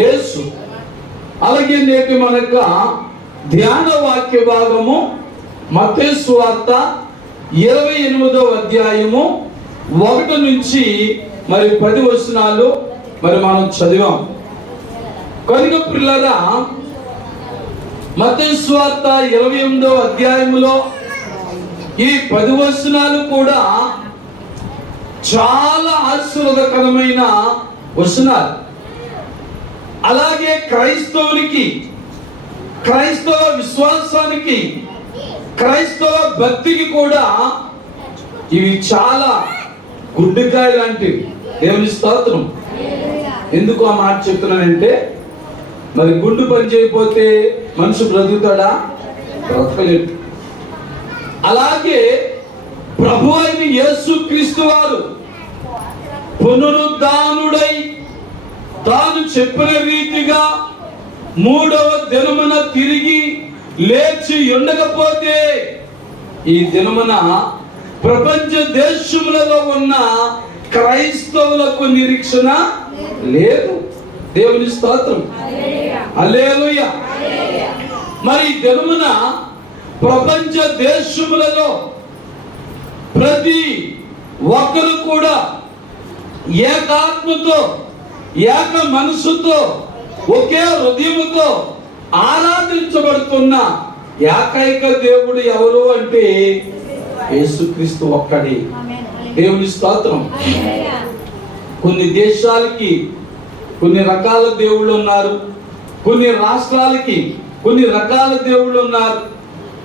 యేసు. అలాగే నేటి మనకు ధ్యాన వాక్య భాగము మత్తయి సువార్త 28వ అధ్యాయము 1 నుంచి 10 వచనాలు మనం చదివాం. కనుక పిల్లరా, మత్తయి సువార్త 28వ అధ్యాయములో ఈ 10 వచనాలు కూడా చాలా ఆశీర్వాదకరమైన వచనాలు. అలాగే క్రైస్తవునికి, క్రైస్తవ విశ్వాసానికి, క్రైస్తవ భక్తికి కూడా ఇవి చాలా గుడ్డికాయ లాంటివి. దేవుని స్తోత్రం. ఎందుకు ఆ మాట చెప్తున్నానంటే, గుండు పని చేయకపోతే మనిషి బ్రతుకుతాడా? బ్రతకలేడు. అలాగే ప్రభు అయిన యేసుక్రీస్తు వారు పునరుద్ధానుడై తాను చెప్పిన రీతిగా 3వ దినమున తిరిగి లేచి ఉండకపోతే ఈ దినమున ప్రపంచ దేశములలో ఉన్న క్రైస్తవులకు నిరీక్షణ లేదు. దేవుని స్తోత్రం. హల్లెలూయా. మరి ఈ దినమున ప్రపంచ దేశములలో ప్రతి ఒక్కరు కూడా ఏకాత్మతో, ఏక మనసుతో, ఒకే హృదయముతో ఆరాధించబడుతున్న ఏకైక దేవుడు ఎవరు అంటే యేసుక్రీస్తు ఒక్కడే. దేవుని స్తోత్రం. కొన్ని దేశాలకి కొన్ని రకాల దేవుళ్ళు ఉన్నారు, కొన్ని రాష్ట్రాలకి కొన్ని రకాల దేవుళ్ళు ఉన్నారు,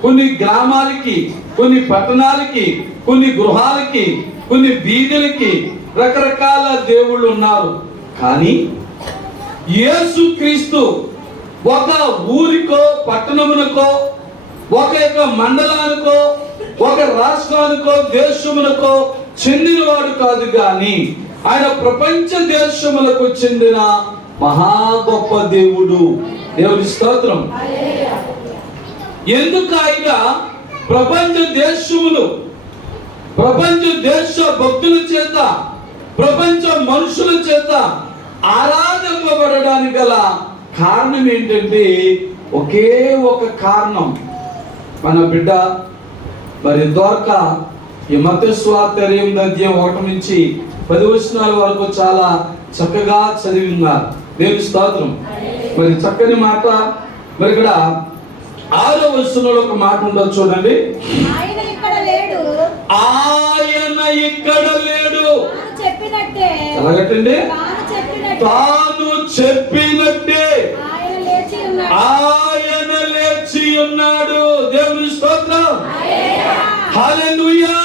కొన్ని గ్రామాలకి, కొన్ని పట్టణాలకి, కొన్ని గృహాలకి, కొన్ని వీధులకి రకరకాల దేవుళ్ళు ఉన్నారు. కానీ యేసుక్రీస్తు ఒక ఊరికో, పట్టణమునకో, ఒక మండలానికో, ఒక రాష్ట్రానికో, దేశమునకో చెందినవాడు కాదు. కానీ ఆయన ప్రపంచ దేశములకు చెందిన మహా గొప్ప దేవుడు. దేవుని స్తోత్రం. ఎందుకు ఆయన ప్రపంచ దేశములు, ప్రపంచ దేశ భక్తుల చేత, ప్రపంచ మనుషుల చేత ఆరాధింపబడడానికి గల కారణం ఏంటంటే ఒకే ఒక కారణం. మన బిడ్డ ద్వారక ఈ మత్తయి సువార్త 28వ అధ్యాయం 1 నుంచి 10 వచనాల వరకు చాలా చక్కగా చదివి ఉన్నారు. దేవుని స్తోత్రం. చక్కని మాట. ఇక్కడ 6వ వచనంలో ఒక మాట ఉండదు, చూడండి. ఆయన ఇక్కడ లేడు. ఎలాగంటే తాను చెప్పినట్టే ఆయన లేచి ఉన్నాడు. దేవుని స్తోత్రం. హల్లెలూయా,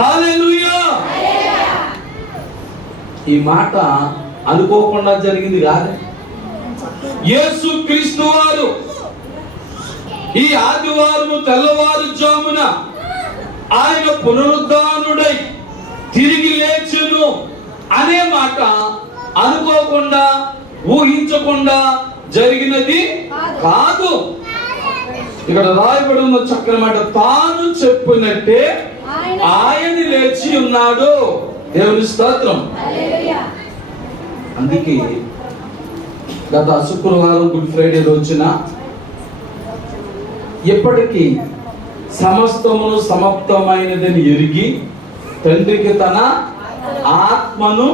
హల్లెలూయా. ఈ మాట అనుకోకుండా జరిగింది కాదు. యేసుక్రీస్తు వారు ఈ ఆదివారము తెల్లవారుజామున ఆయన పునరుద్ధానుడై తిరిగి లేచును అనే మాట అనుకోకుండా, ఊహించకుండా జరిగినది కాదు. ఇక్కడ రాయబడి ఉన్న చక్కని మాట, తాను చెప్పినట్టే ఆయన లేచి ఉన్నాడు. దేవుని స్తోత్రం. అందుకే గత శుక్రవారం గుడ్ ఫ్రైడే రోజున ఎప్పటికీ సమస్తమును సమాప్తమైనదని ఎరిగి తండ్రికి తన ఆత్మను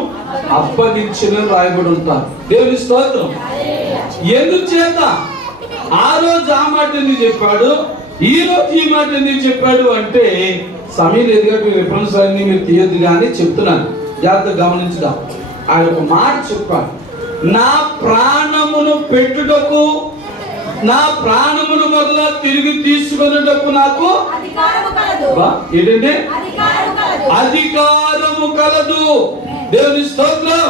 అప్పగించిన రాయబడి ఉంటారు. దేవుని స్తోత్రం. ఎందుచేత ఆ రోజు ఆ మాట ఎందుకు చెప్పాడు, ఈ రోజు ఈ మాట ఎందుకు చెప్పాడు అంటే సమయం లేదుగా రిఫరెన్స్ అన్ని మీరు తీయద్దు కానీ చెప్తున్నాను, జాగ్రత్తగా గమనించుదాం. ఆయన ఒక మాట చెప్పాడు, నా ప్రాణమును పెట్టుటకు, నా ప్రాణమును మరలా తిరిగి తీసుకున్నటకు నాకు ఏంటంటే అధికారము కలదు. దేవుని స్తోత్రం.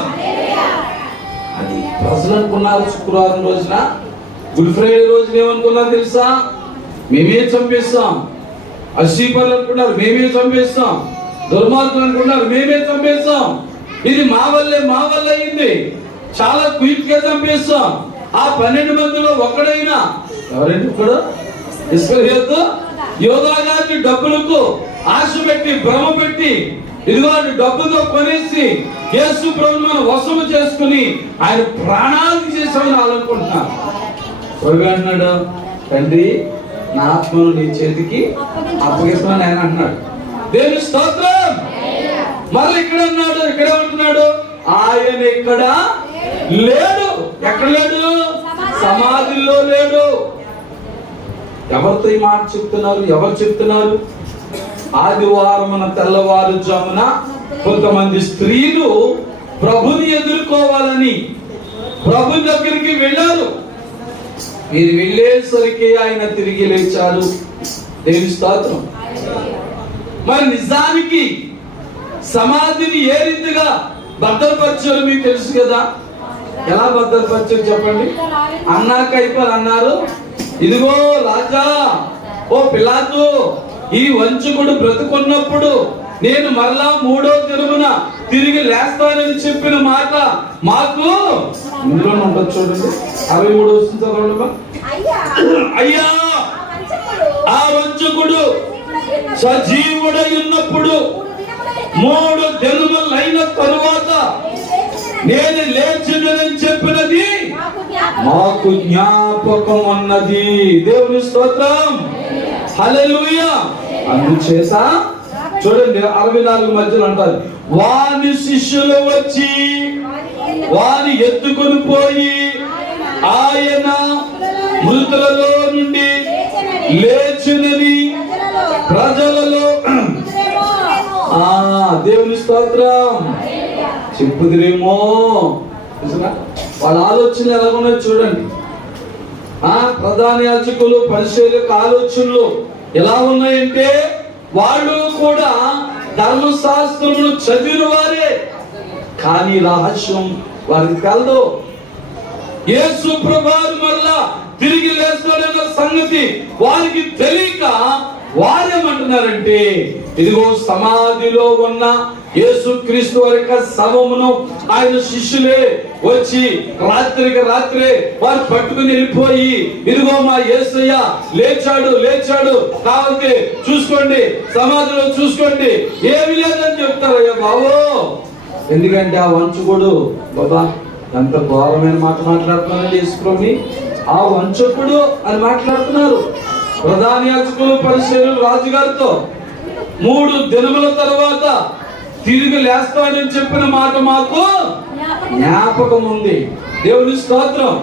అది ప్రజలు అనుకున్నారు. శుక్రవారం రోజున, గుడ్ ఫ్రైడే రోజున ఏమనుకున్నారు తెలుసా? మేమే చంపేస్తాం. అసీపలు అనుకున్నారు, మేమే చంపేస్తాం. దుర్మార్గులు అనుకున్నారు, మేమే చంపేస్తాం. ఇది మా వల్లే అయింది, చాలా క్విక్ గా చంపేస్తాం. ఆ 12 మందిలో ఒకడైనా ఎవరంటే ఇప్పుడు ఇస్కరియోతు యోధా గారిని డబ్బులకు ఆశ పెట్టి భ్రమ పెట్టి ఇదిగో డబ్బుతో కొనేసి యేసు ప్రభువును మనం వశము చేసుకుని ఆయన ప్రాణాలు చేసామని అనుకుంటున్నాం. ప్రభు అంటున్నాడు, తండ్రి నా ఆత్మను నీ చేతికి అప్పగిస్తామని ఆయన అంటున్నాడు. దేవుని స్తోత్రం. మళ్ళీ ఇక్కడ అన్నాడు, ఇక్కడ ఉంటున్నాడు, ఆయన ఇక్కడ లేడు. ఎక్కడ లేడు? సమాధిలో లేడు. ఎవరితో ఈ మాట చెప్తున్నారు? ఎవరు చెప్తున్నారు? ఆదివారమున తెల్లవారుజామున కొంతమంది స్త్రీలు ప్రభుని ఎదుర్కోవాలని ప్రభు దగ్గరికి వెళ్ళారు. మీరు వెళ్ళేసరికి ఆయన తిరిగి లేచారు. దేవుని స్తోత్రం. మరి నిజానికి సమాధిని ఏ రీతిగా భద్రపరిచారు మీకు తెలుసు కదా. ఎలా భద్రపరిచారు చెప్పండి. అన్నాక అయిపోయి అన్నారు, ఇదిగో రాజా, ఓ పిలాతు, ఈ వంచకుడు బ్రతుకున్నప్పుడు నేను మరలా 3వ దినమున తిరిగి లేస్తానని చెప్పిన మాట మాకు ఇంట్లో ఉంటుంది. చూడండి 63 వస్తుంది చదవండి. అయ్యా, ఆ వంచకుడు సజీవుడై ఉన్నప్పుడు 3 దినములైన తరువాత నేను లేచినని చెప్పినది మాకు జ్ఞాపకం అన్నది. దేవుని స్తోత్రం. హల్లెలూయా. అందుచేత చూడండి 64 మధ్యలో అంటారు, వాని శిష్యులు వచ్చి వాని ఎత్తుకొని పోయి ఆయన మృతులలో నుండి లేచినని ప్రజలలో దేవుని స్తోత్రం చెప్పుదురేమో. వాళ్ళ ఆలోచనలు ఎలా ఉన్నాయి చూడండి. ప్రధాన యాజకులు పరిశీలక ఆలోచనలు ఎలా ఉన్నాయంటే, వాళ్ళు కూడా ధర్మశాస్త్రమును చదివిన వారే, కానీ రహస్యం వారికి కలదు. యేసు ప్రభువు మరలా తిరిగి లేస్తాడన్న సంగతి వారికి తెలియక వారేమంటున్నారంటే, ఇదిగో సమాధిలో ఉన్న యేసుక్రీస్తు వారి యొక్క శవమును ఆయన శిష్యులే వచ్చి రాత్రికి రాత్రే వారు పట్టుకుని వెళ్ళిపోయి, ఇదిగో మా యేసయ్య లేచాడు లేచాడు కాబట్టి చూసుకోండి, సమాధిలో చూసుకోండి, ఏమి లేదని చెప్తారయ్యా బాబు. ఎందుకంటే ఆ వంచకుడు బాబా ఎంత ఘోరమైన మాట మాట్లాడుతున్నారని యేసుప్రభుని ఆ వంచకుడు అని మాట్లాడుతున్నారు. ప్రధాన యాజకులు పరిశీలకులు రాజుగారితో 3 దినముల తర్వాత తిరిగి లేస్తాడని చెప్పిన మాట మాకు జ్ఞాపకం ఉంది. దేవుని స్తోత్రం.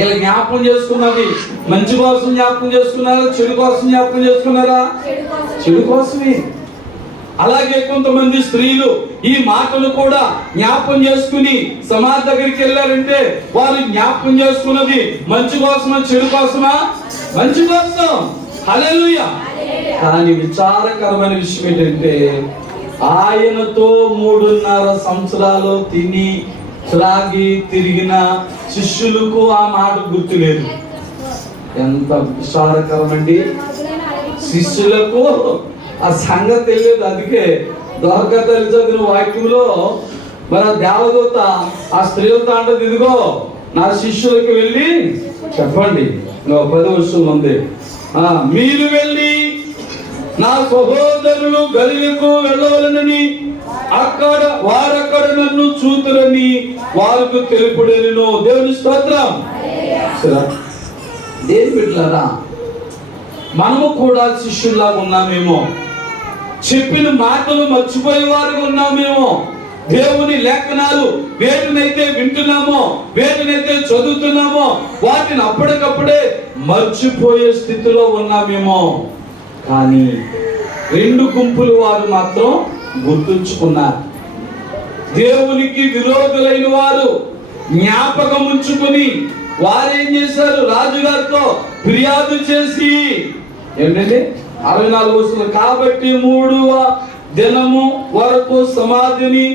ఇలా జ్ఞాపకం చేసుకున్నది మంచి కోసం జ్ఞాపకం చేసుకున్నారా, చెడు కోసం జ్ఞాపకం చేసుకున్నారా? చెడు కోసమే. అలాగే కొంతమంది స్త్రీలు ఈ మాటలు కూడా జ్ఞాపకం చేసుకుని సమాధి దగ్గరికి వెళ్ళారంటే వారు జ్ఞాపకం చేసుకున్నది మంచి కోసమా చెడు కోసమా? మంచి కోసం. హల్లెలూయా. కానీ విచారకరమైన విషయం ఏంటంటే, ఆయనతో 3.5 సంవత్సరాలు తిని త్రాగి తిరిగిన శిష్యులకు ఆ మాట గుర్తులేదు. ఎంత విచారకరమండి. శిష్యులకు ఆ సంగతి తెలియదు. అందుకే ద్వారకా తల్లి చదివిన వాక్యంలో మన దేవదూత ఆ స్త్రీలతో అంటది, ఇదిగో నా శిష్యులకు వెళ్ళి చెప్పండి, 10 వర్షం ఉంది, మీరు వెళ్ళి నా సహోదరులు గలిలకు వెళ్ళవలనని వారక్కడ నన్ను చూతురని వారికి తెలుపుడెను. దేవుని స్తోత్రం. దేని బిడ్డలారా, మనము కూడా శిష్యుల్లాగా ఉన్నామేమో, చెప్పిన మాటలు మర్చిపోయే వారుగా ఉన్నామేమో, దేవుని లేఖనాలు వేటినైతే వింటున్నామో వేటినైతే చదువుతున్నామో వాటిని అప్పటికప్పుడే మర్చిపోయే స్థితిలో ఉన్నామేమో. కానీ 2 గుంపులు వారు మాత్రం గుర్తుంచుకున్నారు. దేవునికి విరోధులైన వారు జ్ఞాపకం ఉంచుకుని వారేం చేశారు? రాజుగారితో ఫిర్యాదు చేసి ఏంటంటే 64 వస్తువులు కాబట్టి 3వ దినము వరకు సమాధిని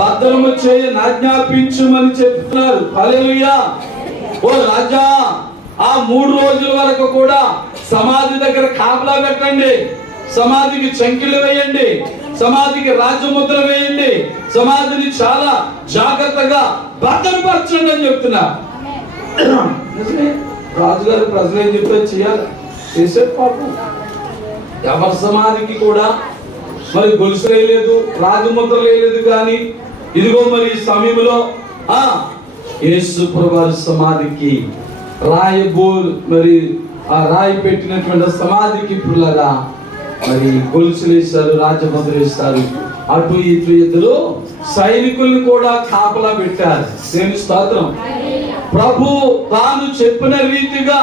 భద్రము చేయని ఆజ్ఞాపించమని చెప్తున్నారు. హల్లెలూయా. ఓ రాజా, ఆ 3 రోజుల వరకు కూడా సమాధి దగ్గర కాపలా పెట్టండి, సమాధికి చంకిలు వేయండి, సమాధికి రాజముద్ర వేయండి, సమాధిని చాలా జాగ్రత్తగా భద్రపరచండి అని చెప్తున్నారు. రాజుగారు ప్రజలు ఏం చెప్తే చేయాలి, చేసే పాపం ఎవరి సమాధికి కూడా మరి గొలుసు వేయలేదు, రాజముద్ర వేయలేదు. కానీ ఇదిగో మరి ఈ సమయంలో యేసు ప్రభువారి సమాధికి మరి ఆ రాయి పెట్టినటువంటి సమాధికి పుల్లగా మరి గొలుసులు వేశారు, రాజముద్ర వేశారు. అటు ఇటు ఇద్దరు సైనికుల్ని కూడా కాపలా పెట్టారు. దేవుని స్తోత్రం. ప్రభు తాను చెప్పిన రీతిగా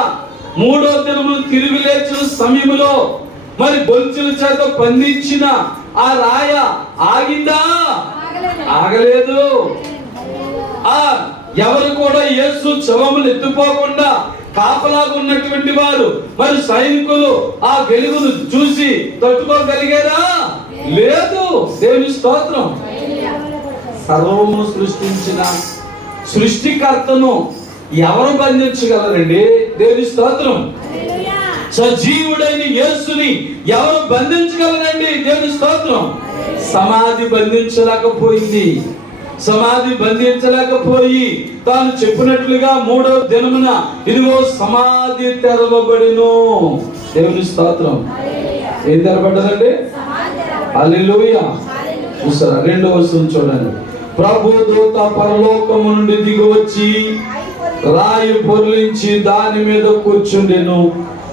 3వ దినము తిరిగి లేచిన సమయంలో మరి గొలుసుల చేత బంధించిన ఆ రాయ ఆగిందా? ఆగలేదు. ఎవరు కూడా యేసు శవమును ఎత్తుపోకుండా కాపలాగా ఉన్నటువంటి వారు మరి సైనికులు ఆ వెలుగును చూసి తట్టుకోగలిగారా? లేదు. దేవుని స్తోత్రం. సర్వము సృష్టించిన సృష్టికర్తను ఎవరు బంధించగలరండి? దేవుని స్తోత్రం. సజీవుడైన యేసుని ఎవరు బంధించగలరండి? దేవుని స్తోత్రం. సమాధి బంధించలేకపోయింది. సమాధి బంధించలేకపోయి తాను చెప్పినట్లుగా 3వ దినమున ఇదిగో సమాధి తెరవబడెను. దేవుని స్తోత్రం. ఏం తెరబడ్డదండి? హల్లెలూయా. చూసారా? 2వ వచనం చూడండి. ప్రభు దూత పరలోకము నుండి దిగి వచ్చి రాయి పొర్లించి దాని మీద కూర్చుండెను.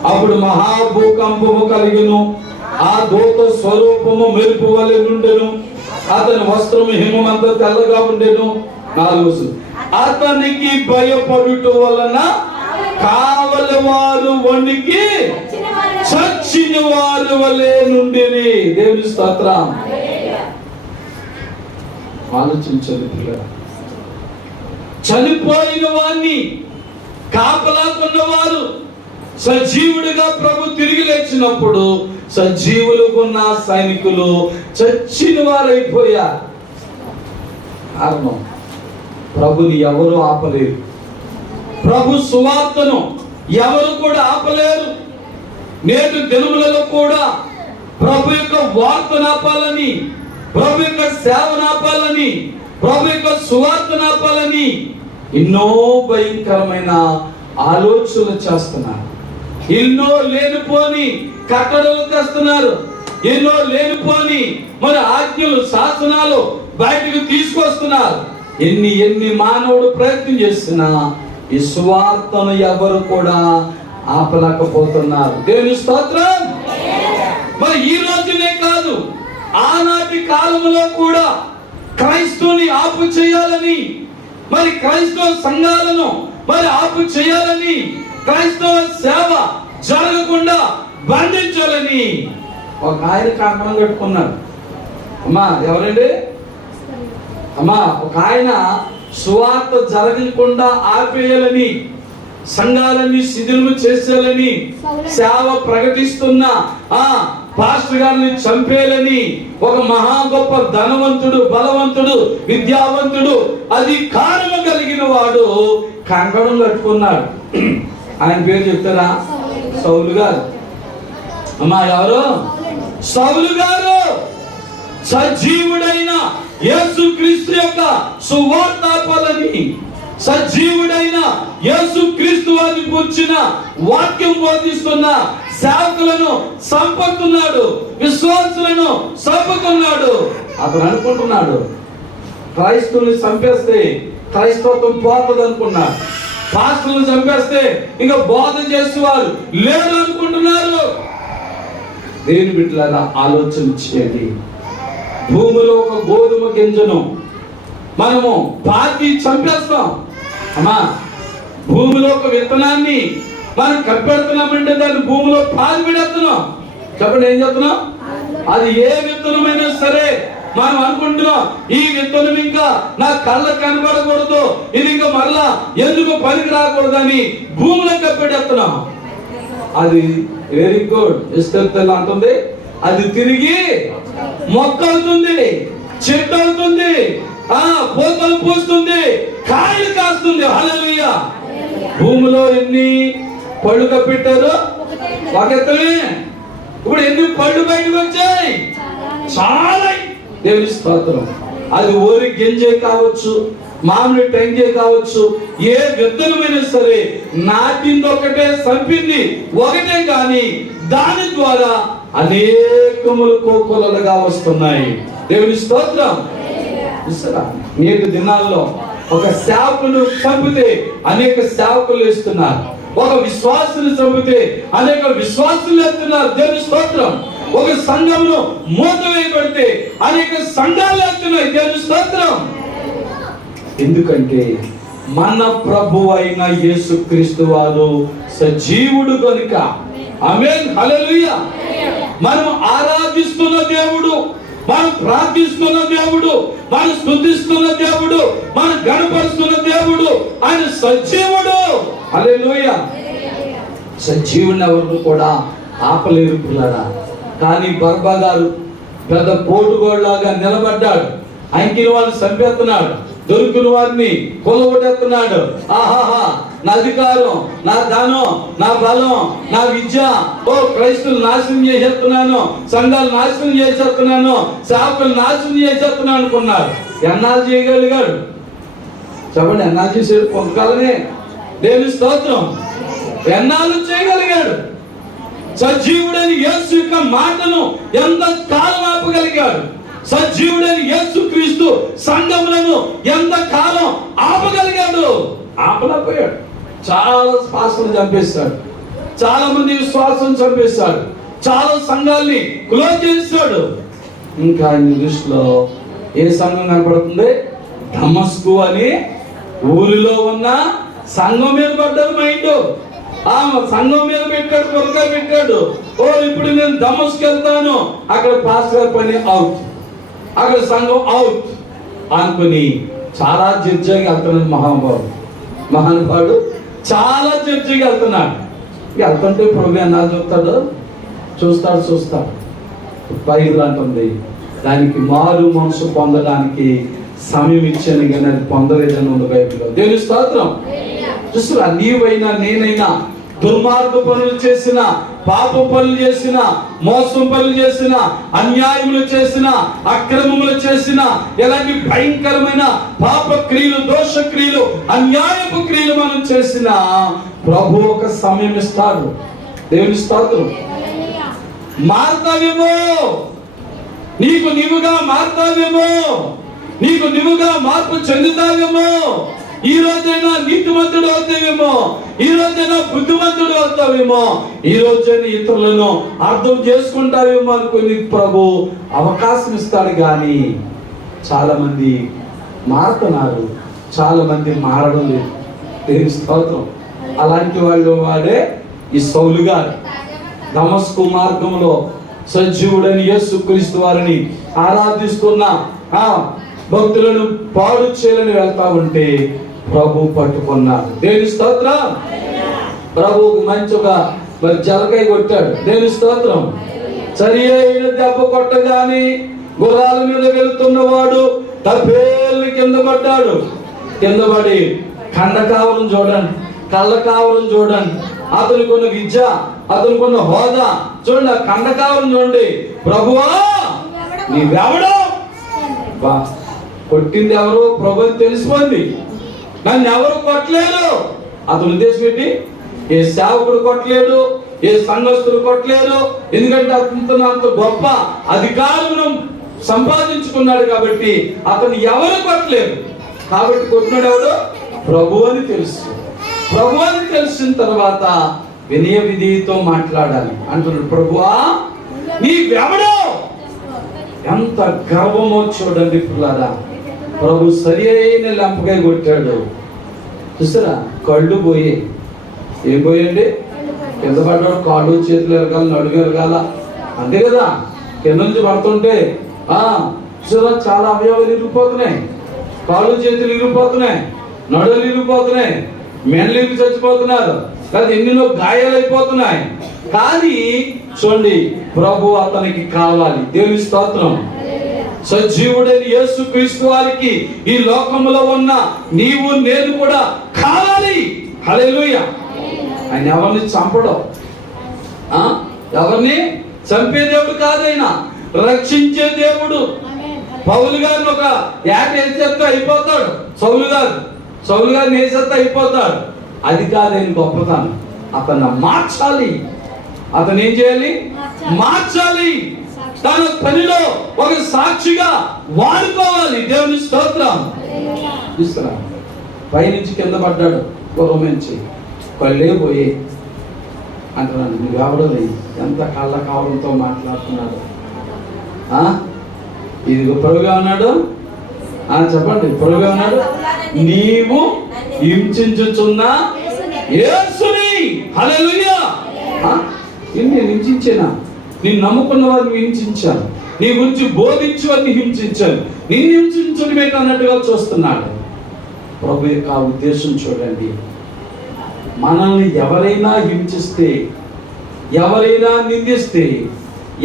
అప్పుడు మహాభూకంపము కలిగెను. ఆ దూత స్వరూపము మెరుపు వలె నుండెను. అతని వస్త్రము హిమమంతా తెల్లగా ఉండెను. 4 అతనికి భయపడుట వలన కావలి వారు వణికి చచ్చిన వారి వలె నుండిని. దేవుని స్తోత్రం. ఆలోచించండి పిల్లలు. చనిపోయిన వారిని కాపలాకున్నవారు సజీవుడిగా ప్రభు తిరిగి లేచినప్పుడు సజీవులుగా ఉన్న సైనికులు చచ్చిన వారైపోయారు. కారణం, ప్రభుని ఎవరు ఆపలేరు. ప్రభు సువార్తను ఎవరు కూడా ఆపలేరు. నేటి దినములలో కూడా ప్రభు యొక్క వార్తను ఆపాలని, ప్రభు యొక్క సేవను ఆపాలని, ప్రభు యొక్క సువార్తను ఆపాలని ఎన్నో భయంకరమైన ఆలోచనలు చేస్తున్నారు. ఎన్నో లేనిపోని కట్టడలు తెస్తున్నారు. ఎన్నో లేనిపోని మరి ఆజ్ఞలు, శాసనాలు బయటకు తీసుకొస్తున్నారు. ఎన్ని మానవుడు ప్రయత్నం చేస్తున్నా ఈ సువార్తను ఎవరు కూడా ఆపలేకపోతున్నారు. దేవుని స్తోత్రం. మరి ఈ రోజునే కాదు, ఆనాటి కాలంలో కూడా క్రైస్తవుని ఆపు చేయాలని, మరి క్రైస్తవ సంఘాలను మరి ఆపు చేయాలని, క్రైస్తవ సేవ జరగకుండా బంధించాలని ఒక ఆయన కంకణం కట్టుకున్నాడు. అమ్మా ఎవరండి? అమ్మా ఒక ఆయన సువార్త జరగకుండా ఆపేయాలని, సంఘాలన్నీ శిథిలము చేసేయాలని, సేవ ప్రకటిస్తున్న పాస్టర్ గారిని చంపేయాలని ఒక మహా గొప్ప ధనవంతుడు, బలవంతుడు, విద్యావంతుడు, అధికారము కలిగిన వాడు కంకణం కట్టుకున్నాడు. ఆయన పేరు చెప్తారా? సౌలు గారు. అమ్మా ఎవరు? సౌలు గారు. సజీవుడైన యేసుక్రీస్తు యొక్క సువార్తాపలని, సజీవుడైన యేసుక్రీస్తు వారిని కూర్చిన వాక్యం బోధిస్తున్న సేవకులను సంపతున్నాడు, విశ్వాసులను సంపుతున్నాడు. అతను అనుకుంటున్నాడు క్రైస్తవుని చంపేస్తే క్రైస్తవత్వం పోతుంది అనుకున్నాడు. పాస్టర్లను చంపేస్తే ఇంకా బోధ చేసేవారు లేరు అనుకుంటున్నారు. దేని బిడ్డలారా ఆలోచన చేయండి. భూమిలో ఒక గోధుమ గింజను మనము పాతి చంపేస్తాం. అమ్మా భూమిలో ఒక విత్తనాన్ని మనం కప్పెడుతున్నామంటే దాన్ని భూమిలో పాతి పెడేస్తున్నాం. చెప్పండి ఏం చెప్తున్నాం? అది ఏ విత్తనమైనా సరే మనం అనుకుంటున్నాం ఈ విత్తనం ఇంకా నా కళ్ళకు కనబడకూడదు, ఇది ఇంకా మరలా ఎందుకు పనికి రాకూడదని భూమిలో కప్పెడేస్తున్నాం. అది వెరీ గుడ్ ఇస్తెల్ అంటుంది, అది తిరిగి మొక్క అవుతుంది, చెట్టు అవుతుంది, పూతలు పూస్తుంది, కాయలు కాస్తుంది. హల్లెలూయా. భూమిలో ఎన్ని పళ్ళు కప్పెట్టారు? ఒక ఎత్తమే. ఇప్పుడు ఎన్ని పళ్ళు బయటకు వచ్చాయి? చాలా. దేవుని స్తోత్రం. అది ఓరి గింజే కావచ్చు, మామిడి టెంకే కావచ్చు, ఏ విత్తనమైనా సరే నాటింది ఒకటే, చంపింది ఒకటే, కానీ దాని ద్వారా అనేకములు కోకొలలుగా వస్తున్నాయి. దేవుని స్తోత్రం. నేటి దినాల్లో ఒక సేవకును చంపితే అనేక సేవకులు ఇస్తున్నారు, ఒక విశ్వాసుని చంపితే అనేక విశ్వాసులు ఎత్తున్నారు. దేవుని స్తోత్రం. ఒక సంఘమును మూత వేయబడితే అనేక సంఘాలు ఎత్తున్నాయి. దేవుని స్తోత్రం. ఎందుకంటే మన ప్రభు అయిన యేసుక్రీస్తు వారు సజీవుడు కనుక. ఆమేన్, హల్లెలూయా. మనం ఆరాధిస్తున్న దేవుడు, మనం ప్రార్థిస్తున్న దేవుడు, మనం స్తుతిస్తున్న దేవుడు, మనం గణపరుస్తున్న దేవుడు, ఆయన సజీవుడు. హల్లెలూయా. సజీవుని ఎవరు కూడా ఆపలేరు పిల్లరా. కానీ బర్బా గారు పెద్ద పోటుగోళ్ళలాగా నిలబడ్డాడు. అంకిన వాళ్ళని చంపేస్తున్నాడు, దొరికిన వారిని కొలగొట్టేస్తున్నాడు. ఆహాహా, నా అధికారం, నా ధనం, నా బలం, నా విద్య, ఓ క్రైస్తులు నాశనం చేసేస్తున్నాను, సంఘాలు నాశనం చేసేస్తున్నాను, సేవకులు నాశనం చేసేస్తున్నాను అనుకున్నారు. ఎన్నాళ్ళు చేయగలిగాడు చెప్పండి? ఎన్నాళ్ళు చేసాడు? కొంతకాలమే. దేవుని స్తోత్రం. ఎన్నాళ్ళు చేయగలిగాడు? సజీవుడైన యేసు యొక్క మాటను ఎంత కాలం ఆపగలిగాడు? సజీవుడైన యేసు క్రీస్తు సంఘములను ఎంత కాలం ఆపగలిగాడు? ఆపలేకపోయాడు. చాలా పాస్టర్లు చంపేశాడు, చాలా మంది విశ్వాసం చంపేశాడు, చాలా సంఘాల్ని క్లోజ్ చేశాడు. ఇంకా ఆయన దృష్టిలో ఏ సంఘం కనపడుతుంది? దమస్కు అని ఊరిలో ఉన్న సంఘం మీద పడ్డాడు మైండ్. ఆ సంఘం మీద పెట్టాడు, కొరగా పెట్టాడు. ఓ ఇప్పుడు నేను దమస్కు వెళ్తాను, అక్కడ పాస్టర్ పని అవుట్, అక్కడ సంఘం అవుట్ అనుకుని చాలా జడ్జిగా వెళ్తున్నాడు. మహానుభావుడు చాలా చర్చికి వెళ్తున్నాడు. వెళ్తుంటే ప్రభు అన్నా చూస్తాడు, చూస్తాడు. బైబిల్ అంటుంది దానికి మారు మనసు పొందడానికి సమయం ఇచ్చాను కానీ అది పొందలేదని ఉంది బైబిల్లో. దేవుని స్తోత్రం. చూస్తున్నా, నీవైనా నేనైనా దుర్మార్గ పనులు చేసిన, పాప పనులు చేసిన, మోసం పనులు చేసిన, అన్యాయములు చేసిన, అక్రమములు చేసిన, ఎలాంటి భయంకరమైన పాప క్రియలు, దోష క్రియలు, అన్యాయపు క్రియలు మనం చేసిన ప్రభు ఒక సమయం ఇస్తాడు. దేవుని స్తోత్రం. మారుతావేమో, నీకు నీవుగా మారుతావేమో, నీకు నీవుగా మార్పు చెందుతావేమో. ఈ రోజైనా నీతిమంతుడు అవుతావేమో, ఈ రోజైనా బుద్ధిమంతుడు అవుతావేమో, ఈ రోజైనా ఇతరులను అర్థం చేసుకుంటావేమో అనుకుని ప్రభు అవకాశం ఇస్తాడు. కానీ చాలా మంది మారుతున్నారు, చాలా మంది మారడం లేదు. దేవుని స్తోత్రం. అలాంటి వాళ్ళు వాడే ఈ సౌలు గారు. దమస్కు మార్గంలో సజీవుడైన యేసుక్రీస్తు వారిని ఆరాధిస్తున్న భక్తులను పాడు చేయాలని వెళ్తా ఉంటే ప్రభు పట్టుకున్నాడు. దేవుని స్తోత్రం. ప్రభువుకు మంచిగా మరి జలకాయ కొట్టాడు. దేవుని స్తోత్రం. సరి అయిన దెబ్బ కొట్టగాని గుర్రాల మీద వెళ్తున్నవాడు తప్పేళ్ళు కింద పడ్డాడు. కింద పడి కండకావరం చూడండి, కళ్ళకావరం చూడండి, అతనుకున్న విద్య, అతనుకున్న హోదా చూడండి, ఆ కండకావరం చూడండి. ప్రభువా నీవెవడో? కొట్టింది ఎవరు? ప్రభు తెలిసిపోయింది. నన్ను ఎవరు కొట్టలేరు. అతను ఉద్దేశం ఏంటి? ఏ సేవకుడు కొట్టలేడు, ఏ సంఘస్థులు కొట్టలేరు. ఎందుకంటే అతను అంత గొప్ప అధికారం సంపాదించుకున్నాడు కాబట్టి అతను ఎవరు కొట్టలేరు. కాబట్టి కొట్టినాడు ఎవడు? ప్రభు అని తెలుసు. ప్రభు అని తెలిసిన తర్వాత వినయ విధితో మాట్లాడాలి అంటున్నాడు. ప్రభువా నీవెవడో? ఎంత గర్వమో చూడండి పిల్లారా. ప్రభు సరి అయిన లంపకాయ కొట్టాడు. చూసారా? కళ్ళు పోయి ఏం పోయండి? కింద పడ్డాడు, కాళ్ళు చేతులు ఎరగాల, నడుగు ఎరగాల, అంతే కదా. కింద నుంచి పడుతుంటే చూసారా చాలా అవయవాలు ఇరిగిపోతున్నాయి, కాళ్ళు చేతులు ఇరిగిపోతున్నాయి, నడులు ఇరిగిపోతున్నాయి, మెన్లు ఇరిగి చచ్చిపోతున్నారు, లేదా ఎన్నెన్నో గాయాలు అయిపోతున్నాయి. కానీ చూడండి, ప్రభు అతనికి కావాలి. దేవుని స్తోత్రం. సజీవుడైన యేసుక్రీస్తు వారికి ఈ లోకములో ఉన్న నీవు నేను కూడా కావాలి. హల్లెలూయా. ఆయన ఎవరిని చంపడం, ఎవరిని చంపే దేవుడు కాదైనా రక్షించే దేవుడు. పౌలు గారిని ఒక ఏట వేసేస్తే అయిపోతాడు. సౌలు గారిని వేసేస్తే అయిపోతాడు. అది కాదని గొప్పతనం. అతన్ని మార్చాలి. అతను ఏం చేయాలి? మార్చాలి. తన పనిలో ఒక సాక్షిగా వాడుకోవాలి. దేవుని స్తోత్రం. తీసుకురా. పైనుంచి కింద పడ్డాడు. నుంచి కళ్ళే పోయి అంటున్నాడు. నువ్వు ఎవడని ఎంత కళ్ళ కావడంతో మాట్లాడుతున్నాడు. ఇదిగో పొరుగుగా ఉన్నాడు. చెప్పండి, పొరుగుగా ఉన్నాడు. నీవు హింసించుచున్న యేసుని. హల్లెలూయా. నేను హింసించేనా? నేను నమ్ముకున్న వారిని హింసించాను. నీ గురించి బోధించు అని హింసించాను. నిన్ను హింసించడం ఏంటన్నట్టుగా చూస్తున్నాడు. ప్రభు యొక్క ఉద్దేశం చూడండి. మనల్ని ఎవరైనా హింసిస్తే, ఎవరైనా నిందిస్తే,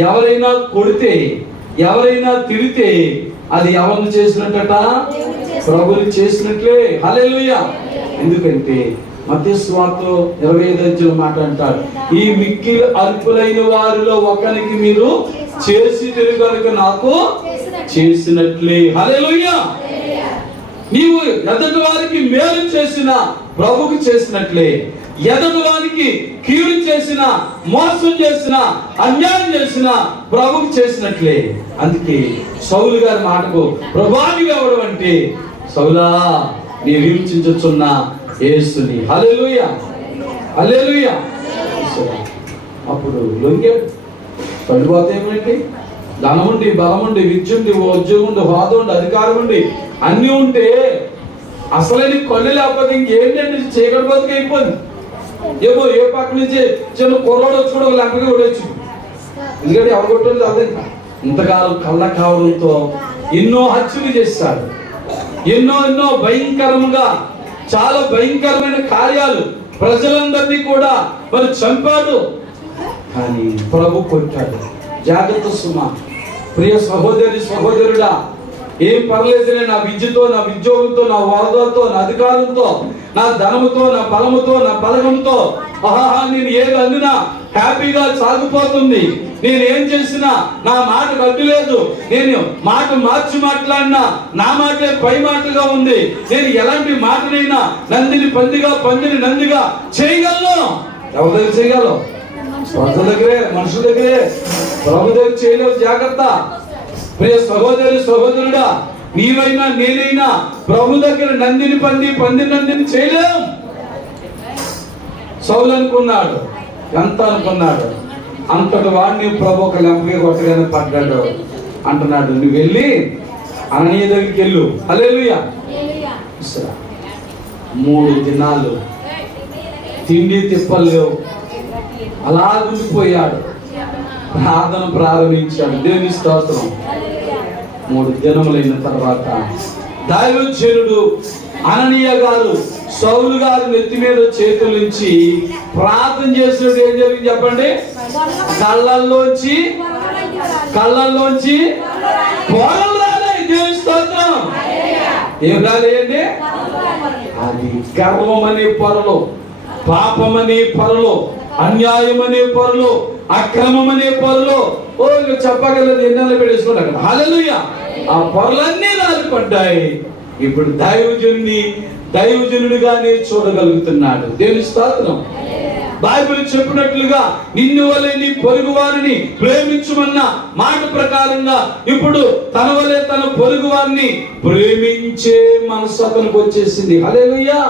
ఎవరైనా కొడితే, ఎవరైనా తిడితే అది ఎవరిని చేసినట్టట? ప్రభుని చేసినట్లే. హల్లెలూయా. ఎందుకంటే మత్తయి సువార్త 25 మాట అంటాడు, ఈ మిక్కిలి అల్పులైన వారిలో ఒకరికి మీరు చేసి కనుక నాకు చేసినట్లే. హల్లెలూయా. నీవు ఎదుటి వారికి మేలు చేసిన ప్రభుకి చేసినట్లే, ఎదుటి వారికి కీడు చేసిన, మోసం చేసిన, అన్యాయం చేసిన ప్రభుకి చేసినట్లే. అందుకే సౌలు గారి మాటకు ప్రభావి ఎవడు అంటే, సౌలా నీ హింసించుచున్న యేసుని. హల్లెలూయా. హల్లెలూయా. అప్పుడు లొంగాడు. పడిపోతే ఏమిటి? ధనముండి, బలముండి, విద్య ఉండి, ఉద్యోగం ఉండి, హోదా ఉండి, అధికారం ఉండి, అన్నీ ఉంటే అసలు కళ్ళు లేకపోతే ఇంకేంటంటే చీకటి బతుకు అయిపోయింది. ఏమో ఏ పక్క నుంచి చిన్న కుర్రోడు వచ్చి కూడా లెక్కగా కొడవచ్చు. ఎందుకంటే ఎవరు కొట్టలేదు అదే. ఇంతకాలం కళ్ళ కావడంతో ఎన్నో హత్యలు చేశాడు. ఎన్నో భయంకరంగా, చాలా భయంకరమైన కార్యాలు ప్రజలందరినీ కూడా మరి చంపాడు. కానీ ప్రభు కొట్టాడు. జాగ్రత్త సుమా. ప్రియ సహోదరుడా, ఏం పర్లేదులే, నా విద్యతో, నా ఉద్యోగంతో, నా హోదాతో, నా అధికారంతో, నా ధనముతో, నా బలముతో, నా బలగంతో నేను ఏది అందినా హ్యాపీగా సాగిపోతుంది. నేను ఏం చేసినా నా మాట గడ్డు లేదు. నేను మాట మార్చి మాట్లాడినా నా మాటే పై మాటగా ఉంది. నేను ఎలాంటి మాటనైనా నందిని పందిగా, పందిని నందిగా చేయగలను. ఎవరి దగ్గర చేయగలను? ప్రజల దగ్గరే, మనుషుల దగ్గరే. ప్రభు దగ్గర చేయలేవు. జాగ్రత్త. ప్రియ సహోదరుడా, నీవైనా నేనైనా ప్రభు దగ్గర నందిని పంది, పంది నందిని చేయలేం. సౌలు అనుకున్నాడు. ఎంత అనుకున్నాడు? అంతటి వాడిని ప్రభు ఒక లెంపగా కొట్టగానే పడ్డాడు. అంటున్నాడు, నువ్వు వెళ్ళి అననీయ దగ్గరికి వెళ్ళు. హల్లెలూయా. 3 దినాలు తిండి తిప్పలు అలా ఉండిపోయాడు. ప్రార్థన ప్రారంభించాడు. దేవుని స్తోత్రం. 3 దినములైన తర్వాత దైవజనుడు అననీయ గారు సౌలు గారు నెత్తి మీద చేతుల నుంచి ప్రార్థన చేసినప్పుడు ఏం జరిగింది చెప్పండి? కళ్ళల్లోంచి పొరలు రాలేదు. దేవుని స్తోత్రం. ఏం రాలేండి? అది గర్వం అనే పొరలు, పాపం అనే పొరలు, అన్యాయం అనే పొరలు, అక్రమం అనే పొరలు. చెప్పగలదు ఎన్నెల పెట్టేసుకున్నాడు అక్కడ. హల్లెలూయా. ఆ పొరలన్నీ రాలిపడ్డాయి. ఇప్పుడు దైవజనుడిగానే చూడగలుగుతున్నాడు. దేవుని స్తోత్రం. బైబిల్ చెప్పినట్లుగా నిన్ను వలె నీ పొరుగు వారిని ప్రేమించమన్న మాట ప్రకారంగా ఇప్పుడు తన వలె తన పొరుగు వారిని ప్రేమించే మనసు అతనికి వచ్చేసింది. హల్లెలూయా.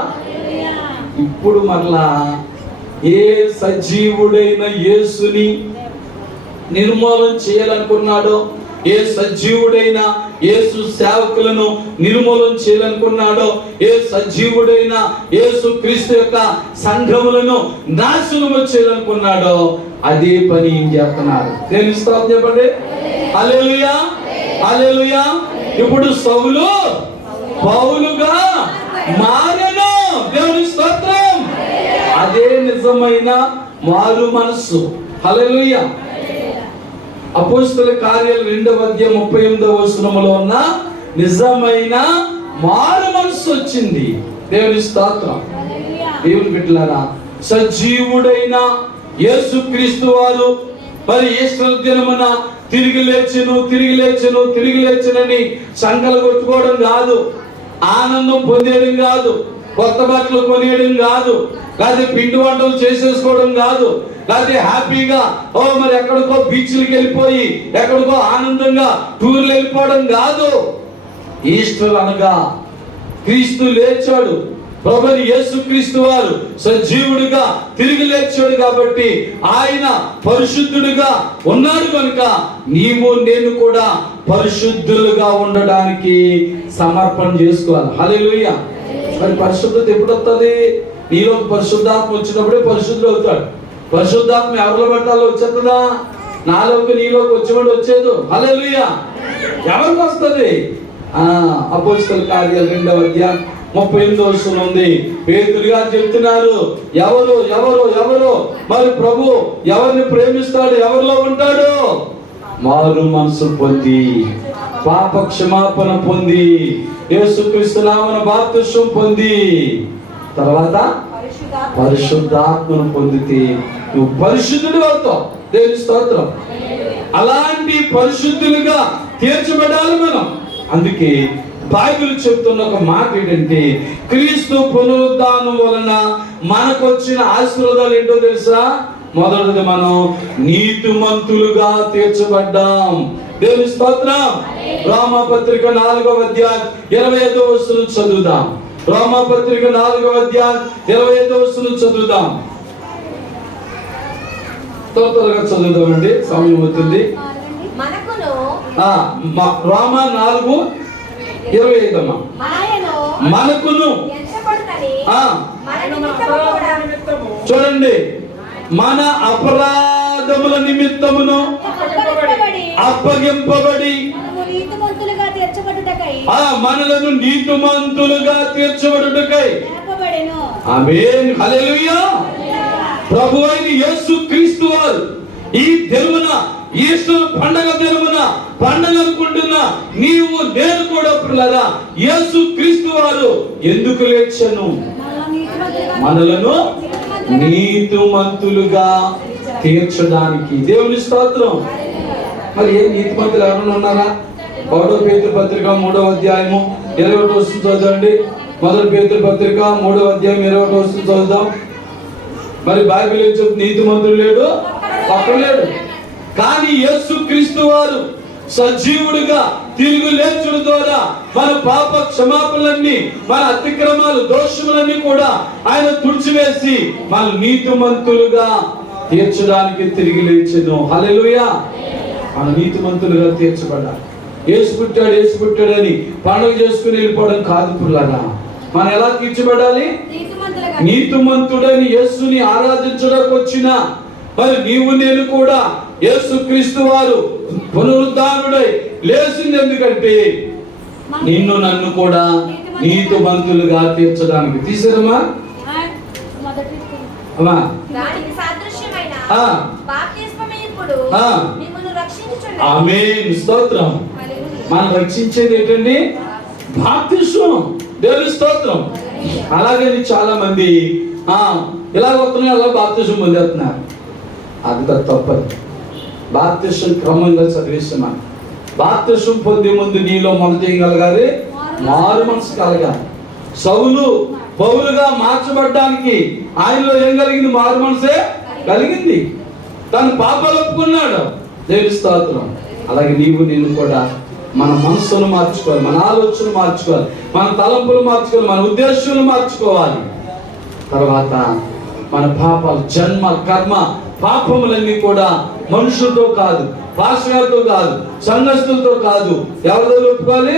ఇప్పుడు మరలా ఏ సజీవుడైన యేసుని నిర్మూలన చేయాలనుకున్నాడో, ఏ సజీవుడైన యేసు సేవకులను నిర్మూలన చేయాలనుకున్నాడో, ఏ సజీవుడైన యేసు క్రీస్తు యొక్క సంఘములను నాశనము చేయాలనుకున్నాడో అదే పని చేస్తున్నారు. నేను ఇస్తాను చెప్పండి. హల్లెలూయా. హల్లెలూయా. ఇప్పుడు సౌలు పౌలుగా మారెను. దేవుని స్తోత్రం. అదే నిజమైన మారు మనస్సు. హల్లెలూయా. అపోస్తలుల కార్యాలు 2వ అధ్యాయం 38వ వచనములో ఉన్న నిజమైన మారు మనస్సు వచ్చింది. దేవుని స్తోత్రం. దేవుని బిడ్డలారా, సజీవుడైన యేసుక్రీస్తు వారు మరి ఈస్టర్ దినమున తిరిగి లేచునని సంకలు కొట్టుకోవడం కాదు, ఆనందం పొందేయడం కాదు, కొత్త బట్టలు కొనేయడం కాదు, లేకపోతే పిండి వంటలు చేసేసుకోవడం కాదు, లేకపోతే హ్యాపీగా మరి ఎక్కడికో బీచ్లకు వెళ్ళిపోయి ఎక్కడికో ఆనందంగా టూర్లు వెళ్ళిపోవడం కాదు. ఈస్టర్ అనగా క్రీస్తు లేచాడు, ప్రభువైన యేసుక్రీస్తు వారు సజీవుడిగా తిరిగి లేచాడు కాబట్టి ఆయన పరిశుద్ధుడిగా ఉన్నాడు కనుక నీవు నేను కూడా పరిశుద్ధులుగా ఉండడానికి సమర్పణ చేసుకోవాలి. హల్లెలూయా. మరి పరిశుద్ధత ఎప్పుడు వస్తుంది? నీలో పరిశుద్ధాత్మ వచ్చినప్పుడే పరిశుద్ధుడు అవుతాడు. పరిశుద్ధాత్మ ఎవరిలో పెట్టాలో వచ్చేస్తుందా? నాలోకి నీలోకి వచ్చేవాడు వచ్చేది. హల్లెలూయా. ఎవరికి వస్తుంది? అపోస్తలుల కార్యాలు 2వ అధ్యాయం 38వ వచనం ఉంది. పేతురు గారు చెప్తున్నారు, ఎవరు మరి ప్రభు ఎవరిని ప్రేమిస్తాడు, ఎవరిలో ఉంటాడు? మారు మనసు పొంది, పాప క్షమాపణ పొంది, యేసుక్రీస్తు నామమున బాప్తిస్మం పొంది, తర్వాత పరిశుద్ధాత్మను పొందితే నువ్వు పరిశుద్ధుడు అవుతావు. దేవుని స్తోత్రం. అలాంటి పరిశుద్ధులుగా తీర్చబడాలి మనం. అందుకే బైబిల్ చెప్తున్న ఒక మాట ఏంటంటే, క్రీస్తు పునరుద్ధానం వలన మనకు వచ్చిన ఆశీర్వాదాలు ఏంటో తెలుసా? మొదటిది మనం నీతిమంతులుగా తీర్చబడ్డాం. దేవుని స్తోత్రం. రోమాపత్రిక 4వ అధ్యాయం 25వ వచనం చదువుదాం. రోమాపత్రిక 4వ అధ్యాయం 25వ వచనం చదువుదాం. త్వరగా చదువుదామండి, సమయం అవుతుంది. రోమా 4:25 మనకును చూడండి, మన అపరాధముల నిమిత్తమును అప్పగింపబడి మనలను నీతిమంతులుగా తీర్చబడుటకై. ఆమేన్. హల్లెలూయా. ప్రభువైన యేసుక్రీస్తు వారు ఈ దినమున, ఈస్టర్ పండగ దినమున పండగ అనుకుంటున్న నీవు నేను కూడా పిల్లరా, యేసుక్రీస్తు వారు ఎందుకు లేచెను? మనలను నీతిమంతులుగా తీర్చడానికి. దేవుని స్తోత్రం. మరి ఏ నీతిమంతులు ఎవరైనా ఉన్నారా? 1వ పేతురు పత్రిక 3వ అధ్యాయము 21వ వచనం చదవండి. 1వ పేతురు పత్రిక 3వ అధ్యాయం 21వ వచనం చదువుదాం. మరి బైబిల్ ఏం చెప్తుంది? నీతిమంతుడు లేడు, ఒక్కలేడు. కానీ యేసుక్రీస్తు వారు సజీవుడిగా తిరిగి లేచుడు ద్వారా మన పాప క్షమాపణలన్నీ, మన అతిక్రమాలు, దోషములన్నీ కూడా ఆయన తుడిచివేసి మన నీతిమంతులుగా తీర్చడానికి తిరిగి లేచెను. హల్లెలూయా. మన నీతిమంతులుగా తీర్చబడ్డారు. యేసు పుట్టాడు అని పండుగ చేసుకుని వెళ్ళిపోవడం కాదు పుల్లారా. మనం ఎలా తీర్చబడాలి? నీతిమంతుడని యేసుని ఆరాధించడానికి వచ్చిన మరి నీవు నేను కూడా యేసుక్రీస్తు వారు పునరుద్ధానుడై లేచింది ఎందుకంటే నిన్ను నన్ను కూడా నీతిమంతులుగా తీర్చడానికి. తీసారమ్మా? ఆమేన్. స్తోత్రం. మనం రక్షించేది ఏంటండి? బాప్తిస్మం. దేవుని స్తోత్రం. అలాగే చాలా మంది ఇలా వస్తున్నారు, అలా బాప్తిస్మం పొందేస్తున్నారు. అది తప్పదు. బాప్తిస్మం క్రమంగా చదివిస్తున్నాం. బాప్తిస్మం పొందే ముందు నీలో మొదట ఏం కలగాలి? మారు మనసు కలగాలి. సౌలు పౌలుగా మార్చబడ్డానికి ఆయనలో ఏం కలిగింది? మారు మనసే కలిగింది. తను పాపాలు ఒప్పుకున్నాడు. దేవుని స్తోత్రం. అలాగే నీవు నేను కూడా మన మనస్సును మార్చుకోవాలి, మన ఆలోచన మార్చుకోవాలి, మన తలంపులు మార్చుకోవాలి, మన ఉద్దేశాలు మార్చుకోవాలి. తర్వాత మన పాపాలు, జన్మ కర్మ పాపములన్నీ కూడా మనుషులతో కాదు, పాస్టర్తో కాదు, సంఘస్థులతో కాదు, ఎవరితో ఒప్పుకోవాలి?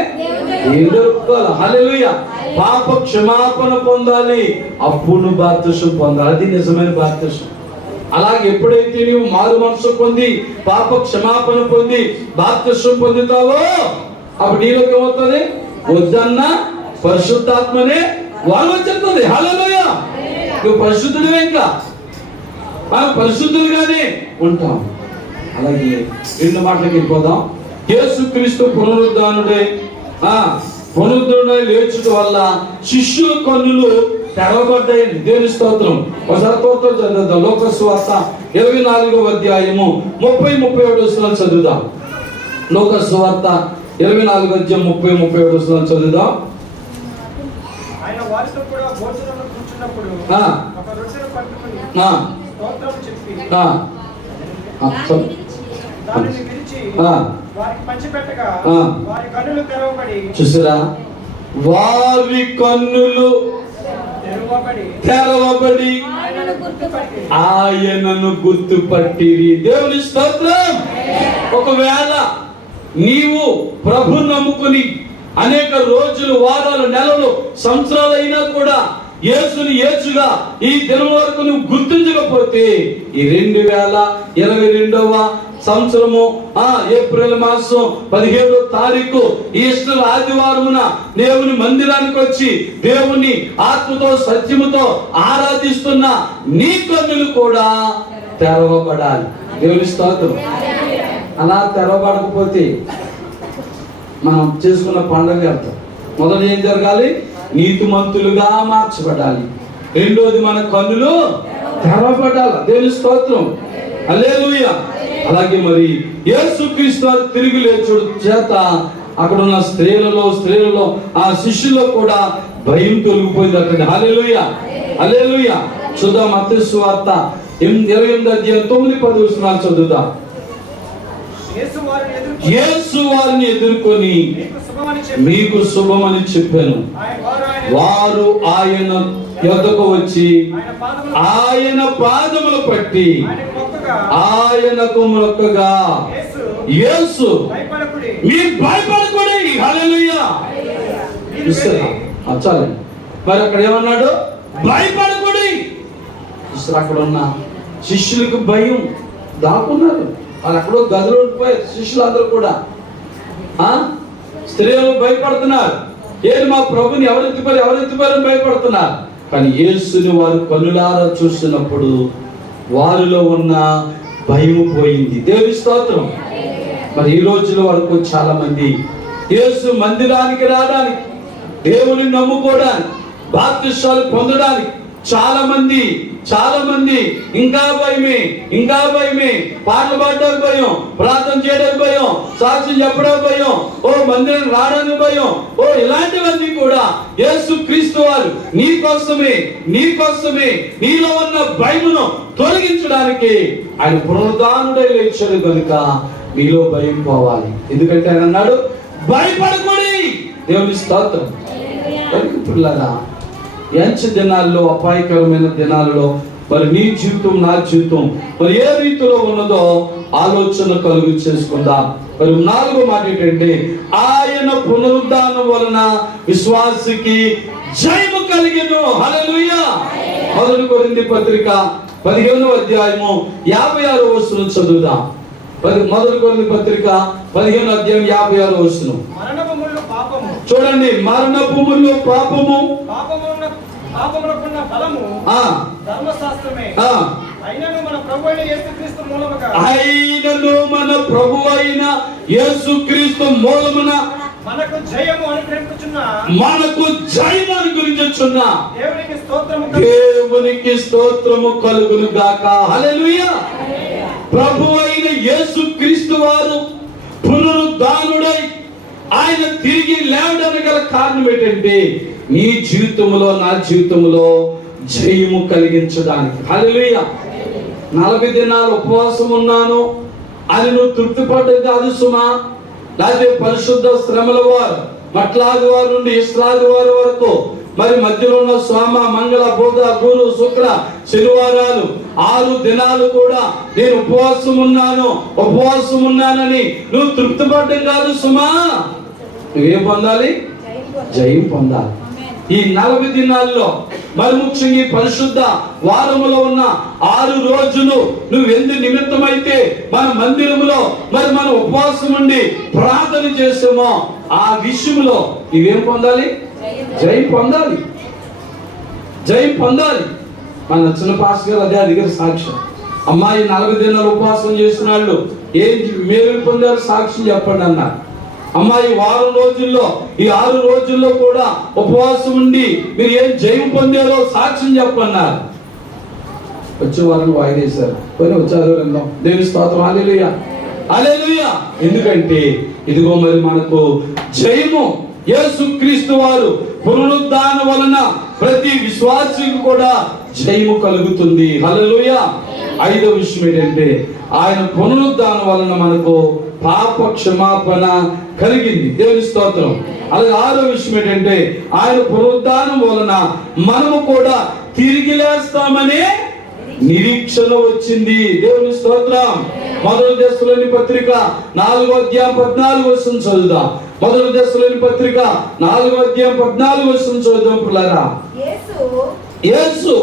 దేవుడితో ఒప్పుకోవాలి. హల్లెలూయా. పాప క్షమాపణ పొందాలి, అప్పుడు బాప్తిస్మం పొందాలి. అది నిజమైన బాప్తిస్మం. అలాగే ఎప్పుడైతే నీవు మారు మనసు పొంది పాప క్షమాపణ పొంది బాప్తిస్మం పొందుతావో అప్పుడు నీలోకి ఏమవుతుంది? వద్దన్న పరిశుద్ధాత్మనే వాళ్ళు వచ్చేస్తుంది. హల్లెలూయా. నువ్వు పరిశుద్ధుడివే, ఇంకా మనం పరిశుద్ధులుగానే ఉంటాం. అలాగే 2 మాటలకి వెళ్ళిపోదాం. యేసుక్రీస్తు పునరుద్ధానుడై లేచుట వల్ల శిష్యుల కన్నులు తెరవబడ్డాయండి. దేవుని స్తోత్రం. ఒకసారి తోట చదువుదాం. లోక సువార్త 24వ అధ్యాయము 30-31 చదువుదాం. లోక సువార్త 24వ అధ్యాయం 30-31 చదువుదాం. ఆయన వారితో కూడా భోజనంలో కూర్చున్నప్పుడు ఒక రొట్టెను పట్టుకొని స్తోత్రం చెప్పి దానిని విరిచి వారికి పంచిపెట్టగా వారి కన్నులు తెరవబడి, చూసారా, వారి కన్నులు తెరవబడి ఆయనను గుర్తుపట్టిరి. దేవుని స్తోత్రం. ఒకవేళ నీవు ప్రభు నమ్ముకుని అనేక రోజులు, వారాలు, నెలలు, సంవత్సరాలు అయినా కూడా యేసుని యేసుగా ఈ దినం వరకు నువ్వు గుర్తించకపోతే ఈ 2022వ సంవత్సరము ఏప్రిల్ మాసం 17వ తారీఖు ఈస్టర్ ఆదివారమున దేవుని మందిరానికి వచ్చి దేవుని ఆత్మతో సత్యముతో ఆరాధిస్తున్న నీ కన్నులు కూడా తెరవబడాలి. దేవుని స్తోత్రం. అలా తెరవబడకపోతే మనం చేసుకున్న పండుగ వెళ్తాం. మొదట ఏం జరగాలి? నీతిమంతులుగా మార్చబడాలి. రెండోది మన కన్నులు తెరవబడాలి. దేవుని స్తోత్రం. హల్లెలూయా. అలాగే మరి యేసుక్రీస్తు తిరిగి లేచుడు చేత అక్కడ ఉన్న స్త్రీలలో ఆ శిష్యుల్లో కూడా భయం తొలగిపోయింది అక్కడ. హల్లెలూయా, హల్లెలూయా. చూద్దాం. మత్తయి సువార్త 28వ అధ్యాయం 9-10 చదువుదాం. యేసు వారిని ఎదుర్కొని మీకు శుభమని చెప్పాను. వారు ఆయన యొద్దకు వచ్చి ఆయన పాదములు పట్టి ఆయనకు మొక్కగా, యేసు మీరు భయపడకూడదు. హల్లెలూయా. చాలు. మరి అక్కడ ఏమన్నాడు? భయపడకూడదు. అక్కడ ఉన్న శిష్యులకు భయం, దాక్కున్నారు. వాళ్ళు ఎక్కడో గదిలో ఉండిపోయారు శిష్యులు అందరూ కూడా. స్త్రీలు భయపడుతున్నారు. ఏది మా ప్రభుని ఎవరెత్తిపోయారని భయపడుతున్నారు. కానీ యేసుని వారు కన్నులారా చూస్తున్నప్పుడు వారిలో ఉన్న భయము పోయింది. దేవుని స్తోత్రం. మరి ఈ రోజుల వరకు చాలా మంది యేసు మందిరానికి రావడానికి, దేవుని నమ్ముకోవడానికి, బాప్తిస్మాలు పొందడానికి చాలా మంది ఇంకా భయమే, పాటలు పాడడానికి భయం, ప్రార్థన చేయడానికి భయం, సాక్ష్యం చెప్పడానికి భయం, మందిరం రావడానికి భయం, ఇలాంటివన్నీ కూడా యేసు క్రీస్తు వారు నీకోసమే నీలో ఉన్న భయమును తొలగించడానికి ఆయన పునరుద్ధానుడై లేచాడు కనుక మీలో భయం పోవాలి. ఎందుకంటే ఆయన అన్నాడు భయపడకూడదు. దేవుని స్తోత్రం. పిల్లరా, ఎంచ దినాల్లో, అపాయకరమైన దినాలలో మరి నీ జీవితం, నా జీవితం మరి ఏ రీతిలో ఉన్నదో ఆలోచన కలుగు చేసుకుందాం. మరి 4వ మాట ఏంటంటే ఆయన పునరుద్ధానం వలన విశ్వాసికి జయము కలిగెను. హల్లెలూయా. 1 కొరింథీ పత్రిక 15వ అధ్యాయము 56వ వచనం చదువుదాం. 1 కొరింథీ పత్రిక 15వ అధ్యాయం 56వ వచనం. చూడండి, మరణపు ముళ్ళు పాపము, పాపములకున్న ఫలము ధర్మశాస్త్రమే. అయినను మన ప్రభు అయిన యేసుక్రీస్తు మూలమున మనకు జయము అనుగ్రహించుచున్న దేవునికి స్తోత్రము కలుగును గాక. హల్లెలూయా. ప్రభు అయిన యేసుక్రీస్తు వారు పునరుద్ధానుడై ఆయన తిరిగి లేవడానికి గల కారణం ఏంటంటే నీ జీవితంలో, నా జీవితంలో జయము కలిగించడానికి. హల్లెలూయా. 40 దినాలు ఉపవాసం ఉన్నాను అని నువ్వు తృప్తి పడ్డది కాదు సుమా. లేకపోతే పరిశుద్ధ శ్రమల వారు మట్లాది వారి నుండి ఇస్రాది వారి వరకు మరి మధ్యలో ఉన్న సోమ, మంగళ, బుధ, గురు, శుక్ర, శనివారాలు 6 దినాలు కూడా నేను ఉపవాసం ఉన్నానని నువ్వు తృప్తి పడ్డం కాదు సుమా. నువ్వేం పొందాలి? జయం పొందాలి. ఈ 40 దినాల్లో మరి ముఖ్యంగా ఈ పరిశుద్ధ వారములో ఉన్న 6 రోజులు నువ్వు ఎందు నిమిత్తమైతే మన మందిరములో మరి మనం ఉపవాసం ఉండి ప్రార్థన చేసామో ఆ విషయంలో నువ్వేం పొందాలి? జయం పొందాలి. మన చిన్న పాస్ గారు అదే అడిగారు సాక్ష్యం. అమ్మాయి 40 దినాలు ఉపవాసం చేసిన వాళ్ళు ఏం మేలు పొందారు సాక్ష్యం చెప్పండి అన్నారు. అమ్మా ఈ వారం రోజుల్లో, ఈ 6 రోజుల్లో కూడా ఉపవాసం ఉండి మీరు ఏం జయం పొందారో సాక్ష్యం చెప్పన్నారు. వచ్చే వారం వాయిదేశారు, పోయిన వచ్చారు వెళ్దాం. దేవుని స్తోత్రం, హల్లెలూయా హల్లెలూయా. ఎందుకంటే ఇదిగో మరి మనకు జయము యేసుక్రీస్తు వారు పునరుద్ధానం వలన ప్రతి విశ్వాసికి కూడా జయము కలుగుతుంది. హల్లెలూయా. 5వ విషయం ఏంటంటే ఆయన పునరుద్ధానం వలన మనకు పాప క్షమాపణ కలిగింది. దేవుని స్తోత్రం. అలాగే 6వ విషయం ఏంటంటే ఆయన పునరుద్ధానం వలన మనము కూడా తిరిగి లేస్తామనే నిరీక్షణ వచ్చింది. దేవుని స్తోత్రం. మొదటి దశలోని పత్రిక 4వ అధ్యాయం 14వ వచనం చదువుదాం. మొదటి దశలోని పత్రిక 4వ అధ్యాయం 14వ వచనం చదువుదాం పిల్లరా. యేసు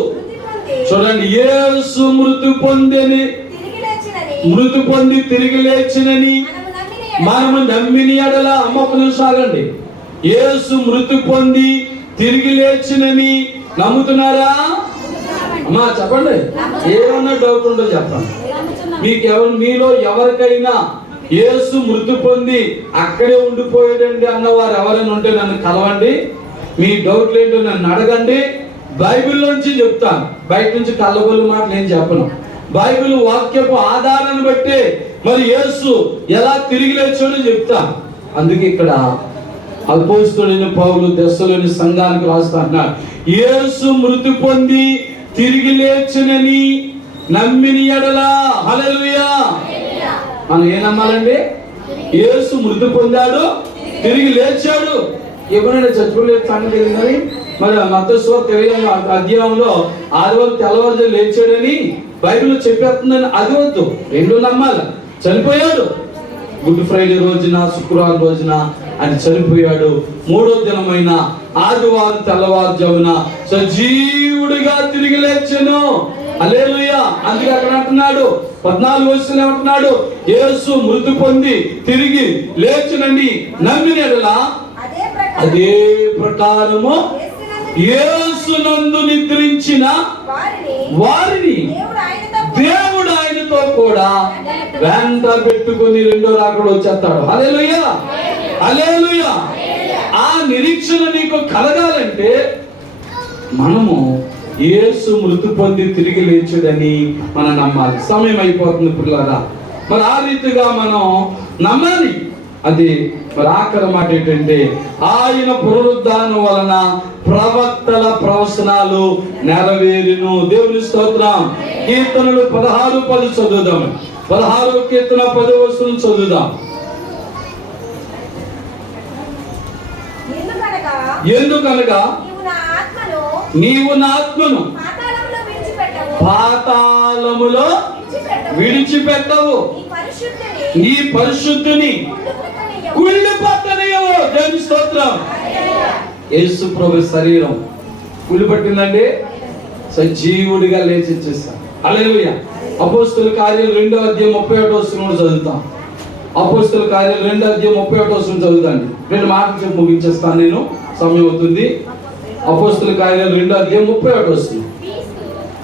చూడండి, యేసు మృతి పొంది తిరిగి లేచినని మనము నమ్మిన ఎడల, అమ్మొక్క నిమిషాలండి, యేసు మృతి పొంది తిరిగి లేచినని నమ్ముతున్నారా? అమ్మా చెప్పండి, ఏమన్నా డౌట్ ఉందో చెప్పండి. మీలో ఎవరికైనా యేసు మృతి పొంది అక్కడే ఉండిపోయాడండి అన్నవారు ఎవరైనా ఉంటే నన్ను కలవండి. మీ డౌట్లు ఏంటో నన్ను అడగండి. బైబిల్లోంచి చెప్తాను, బయట నుంచి కళ్ళబొల్లి మాట నేను చెప్పను. బైబిల్ వాక్యపు ఆధారాన్ని బట్టి మరి యేసు ఎలా తిరిగి లేచాడో చెప్తాను. అందుకే ఇక్కడ అపోస్తలుడైన పౌలు దెస్సలోని సంఘానికి రాస్తా అన్నాడు, యేసు మృతి పొంది తిరిగి లేచినని నమ్మిన ఎడల. హల్లెలూయా. మనం ఏం నమ్మాలండి? యేసు మృతి పొందాడు, తిరిగి లేచాడు. ఎవరైనా చచ్చిపోలేదు సంగతి తెలియదని మరి మత్తయి సువార్త 20వ అధ్యాయంలో ఆదివారం తెల్లవారుజామున లేచాడని బైబిల్ చెప్పేస్తుందని అది వద్దు, రెండు నమ్మాలి. చనిపోయాడు గుడ్ ఫ్రైడే రోజున, శుక్రవారం రోజున ఆయన చనిపోయాడు. 3వ దినమైన ఆదివారం తెల్లవారుజామున సజీవుడిగా తిరిగి లేచెను. హల్లెలూయా. అందుకే అక్కడ అంటున్నాడు 14వ వచనంలో ఏమంటున్నాడు? యేసు మృతి పొంది తిరిగి లేచునని నమ్మిన యెడల అదే ప్రకారము యేసునందు నిద్రించిన వారిని దేవుడు ఆయనతో కూడా వెంట పెట్టుకుని రెండో రాకడ వచ్చేస్తాడు. హల్లెలూయా హల్లెలూయా. ఆ నిరీక్షణ నీకు కలగాలంటే మనము యేసు మృతి పొంది తిరిగి లేచుడని మనం నమ్మాలి. సమయం అయిపోతుంది పిల్లరా. మరి ఆ రీతిగా మనం నమ్మాలి. అది మరి ఆఖరి మాట ఏంటంటే ఆయన పునరుద్ధానం వలన ప్రవక్తల ప్రవచనాలు నెరవేరును. దేవుని స్తోత్రం. కీర్తనలు 16:10 చదువుదాం. 16వ కీర్తన 10వ వచనం చదువుదాం. ఎందుకనగా నీవు నా ఆత్మను పాతాళములో విడిచిపెట్టవు, నీ పరిశుద్ధిని కుళ్ళిపట్టనియవు. దేవుని స్తోత్రం. యేసు ప్రభు శరీరం కుళ్ళిపట్టిందండి, సజీవుడిగా లేచి ఇచ్చేస్తాడు. హల్లెలూయా. అపోస్తలుల కార్యాలు 2వ అధ్యాయం 31వ వచనం చదువుతాం. అపోస్తలుల కార్యాలు 2వ అధ్యాయం 31వ వచనం చదువుతాండి. 2 మాటలు చెప్పి ముగించేస్తాను, నేను సమయం అవుతుంది. అపోస్తలుల కార్యాలు 2వ అధ్యాయం 31వ వచనం.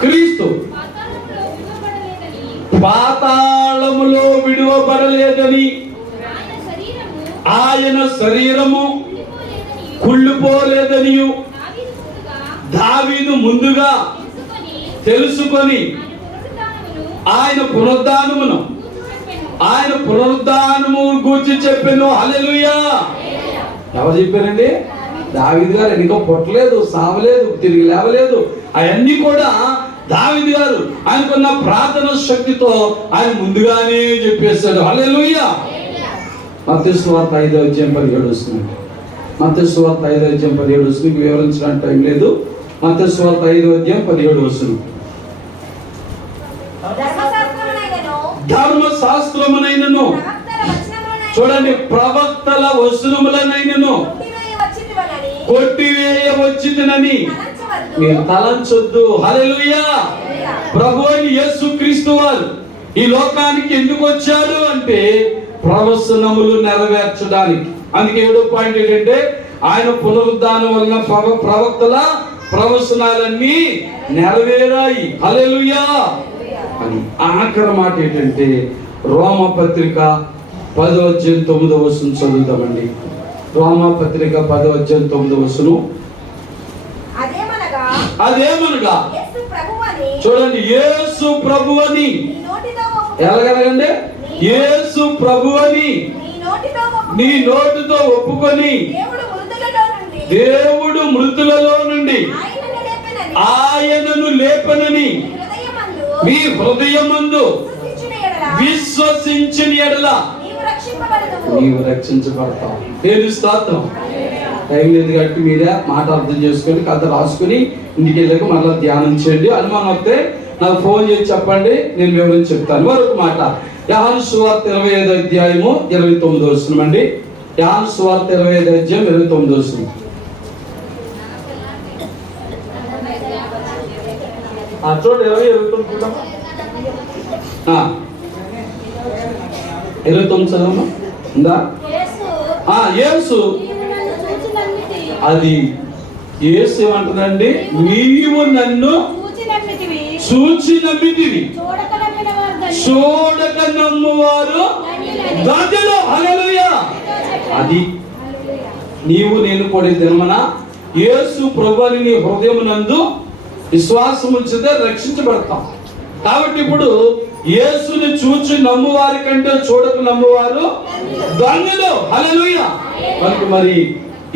క్రీస్తు పాతాళములో విడువబడలేదని, ఆయన శరీరము కుళ్ళిపోలేదని దావీదు ముందుగా తెలుసుకొని ఆయన పునరుద్ధానము గూర్చి చెప్పాను. హల్లెలూయా. ఎవరు చెప్పారండి? దావీదు గారు. ఎన్నికో పుట్టలేదు, సావలేదు, తిరిగి లేవలేదు. అవన్నీ కూడా దావీదు గారు ఆయనకున్న ప్రార్థన శక్తితో ఆయన ముందుగానే చెప్పేశాడు. హల్లెలూయా. మత్తయి సువార్త 5వ అధ్యాయం 17 వస్తుంది. మత్తయి సువార్త 5వ అధ్యాయం 17 వస్తుంది. వివరించడానికి టైం లేదు. మత్తయి సువార్త 5వ అధ్యాయం 17 వస్తుంది. ధర్మశాస్త్రమునైనను చూడండి, ప్రవక్తల వచనములనైనను కొట్టివేయవచ్చునని మీరు తలంచొద్దు. హల్లెలూయా. ప్రభువైన యేసుక్రీస్తు వారు ఈ లోకానికి ఎందుకు వచ్చాడు అంటే ప్రవచనములు నెరవేర్చడానికి. అందుకే 7వ పాయింట్ ఏంటంటే ఆయన పునరుద్ధానం వలన ప్రవక్తల ప్రవచనాలన్నీ నెరవేరాయి. హల్లెలూయా. అని ఆఖరి మాట ఏంటంటే రోమ పత్రిక 10:9 చదువుతామండి. రోమాపత్రిక 10:9. అదేమనగా చూడండి, యేసు ప్రభువని ఎలాగలగండి, యేసు ప్రభువని నీ నోటితో ఒప్పుకొని దేవుడు మృతులలో నుండి ఆయనను లేపనని మీ హృదయమందు విశ్వసించిన ఎడల నీవు రక్షించబడతావు. దేవుని స్తోత్రం. టైం లేదు కాబట్టి మీరే మాట అర్థం చేసుకొని కథ రాసుకుని ఇంటికి వెళ్ళాక మళ్ళీ ధ్యానం చేయండి. అనుమానం వస్తే నాకు ఫోన్ చేసి చెప్పండి, నేను వివరించి చెప్తాను. మరొక మాట, యోహాను సువార్త 25:29 అండి. యోహాను సువార్త 25:29. చూడండి, 29 చదవమ్మా. ఉందా? యేసు అది యేసు ఏమంటుందండి, నీవు నన్ను చూచి నమ్మితివి, చూడక నమ్మువారు ధన్యులు. హల్లెలూయా. అది నీవు నేను కూడా దినమన యేసు ప్రభువుని నీ హృదయమునందు విశ్వాసం ఉంచితే రక్షించబడతాం. కాబట్టి ఇప్పుడు యేసుని చూచి నమ్మువారి కంటే చూడక నమ్మువారు ధన్యులు. హల్లెలూయా. మరి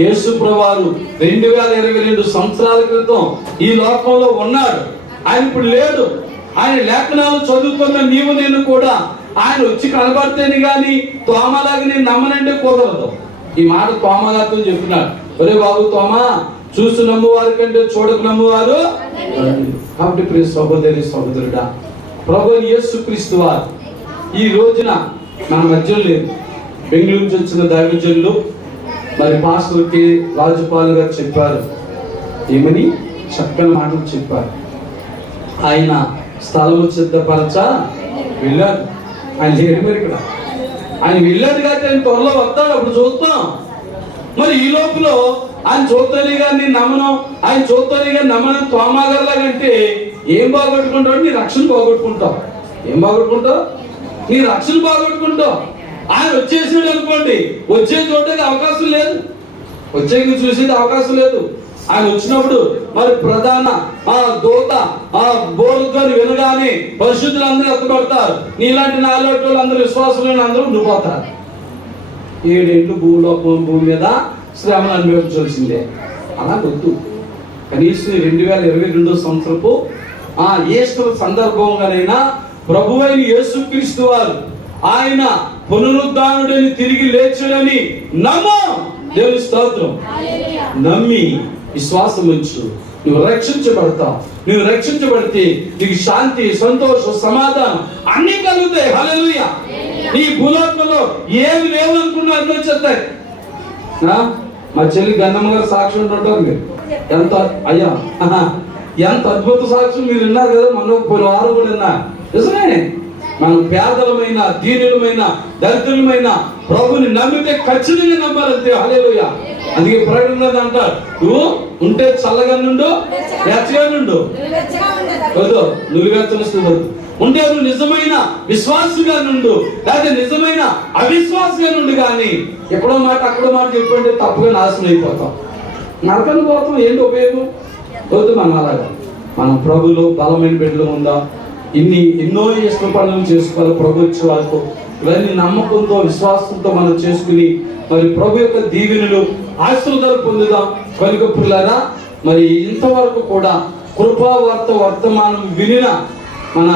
యేసు ప్రభువారు 2022 సంవత్సరాల క్రితం ఈ లోకంలో ఉన్నాడు. ఆయన ఇప్పుడు లేడు. ఆయన లేఖనాలు చదువుతున్న నీవు నేను కూడా ఆయన వచ్చి కనబడితేనే గాని తోమలాగా నేను నమ్మనంటే కుదరదు. ఈ మాట తోమగారితో చెప్పినాడు, ఒరే బాబు తోమా, చూసి నమ్మువారి కంటే చూడక నమ్మువారు. కాబట్టి ప్రియ సహోదరి సహోదరుడా, ప్రభువైన యేసుక్రీస్తు వారు ఈ రోజున మన మధ్యలో లేదు. బెంగళూరు నుంచి వచ్చిన దైవజనులు మరి పాస్టర్కి రాజుపాల్ గారు చెప్పారు, ఏమని చక్కని మాటలు చెప్పారు. ఆయన స్థలము సిద్ధపరచ వెళ్ళాడు. ఆయన లేడు మరి ఇక్కడ. ఆయన వెళ్ళాడు కాబట్టి ఆయన త్వరలో వస్తాడు, అప్పుడు చూస్తాం. మరి ఈ లోపల ఆయన చూస్తానే కానీ నేను నమ్మను, ఆయన చూస్తానే కానీ నమ్మను తోమాగర్లాగంటే ఏం బాగొట్టుకుంటావు? నీ రక్షణ బాగొట్టుకుంటావు. ఏం బాగొట్టుకుంటావు? నీ రక్షణ బాగొట్టుకుంటావు. ఆయన వచ్చేసాడు అనుకోండి, వచ్చే చూడడానికి అవకాశం లేదు, వచ్చేది చూసేది అవకాశం లేదు. ఆయన వచ్చినప్పుడు మరి ప్రధాన దూత బోరుకొని వినగానే పరిశుద్ధులందరూ ఎత్తబడతారు. నీలాంటి నాలుగు వాళ్ళు అందరూ విశ్వాసులైన అందరూ ఉండిపోతారు. 7 ఏళ్ళు భూమి మీద శ్రమను అనుభవించాల్సిందే. అలా వద్దు. కనీసం 2022 సంవత్సరపు ఈస్టర్ సందర్భంగానైనా ప్రభువైన యేసుక్రీస్తు వారు ఆయన పునరుద్ధానుడని తిరిగి లేచాడని నమ్ము. దేవుని స్తోత్రం. నమ్మి విశ్వాసం ఉంచు, నువ్వు రక్షించబడతావు. నువ్వు రక్షించబడితే నీకు శాంతి, సంతోషం, సమాధానం అన్ని కలుగుతాయి. హల్లెలూయా. నీ భూలోకంలో ఏమి లేవనుకున్నా అన్నీ వచ్చేస్తాయి. మా చెల్లి గంధమ్మ గారు సాక్ష్యం ఉంటారు. మీరు ఎంత అయ్యా ఎంత అద్భుత సాక్ష్యం మీరు విన్నారు కదా. మన వారు కూడా విన్నారు. నిజమే, మనం పేదలమైన, దీనులమైన, దరిద్రులమైన ప్రభుని నమ్మితే ఖచ్చితంగా నమ్మాలంతే. హల్లెలూయా. అందుకే ప్రకటన అంటారు, నువ్వు ఉంటే చల్లగా నుండు, వెచ్చగా నుండు. వద్దు, నువ్వు వెచ్చనిస్తుంది. ఉంటే నువ్వు నిజమైన విశ్వాసగా నుండు, లేకపోతే నిజమైన అవిశ్వాసగా నుండి. కానీ ఎక్కడో మాట అక్కడో మాట చెప్పండి, తప్పుగా నాశనం అయిపోతాం, నరకని పోతాం. ఏంటి ఉపయోగం? వద్దు. మనం అలాగా మనం ప్రభులో బలమైన బిడ్డలు ఉందాం. ఎన్నో ఇష్ట పనులు చేసుకోవాలి ప్రభు వచ్చే వాళ్ళతో. ఇవన్నీ నమ్మకంతో, విశ్వాసంతో మనం చేసుకుని మరి ప్రభు యొక్క దీవెనలు, ఆశీర్వాదాలు పొందుదాం. కనుక పిల్లరా, మరి ఇంతవరకు కూడా కృపావార్త వర్తమానం వినిన మన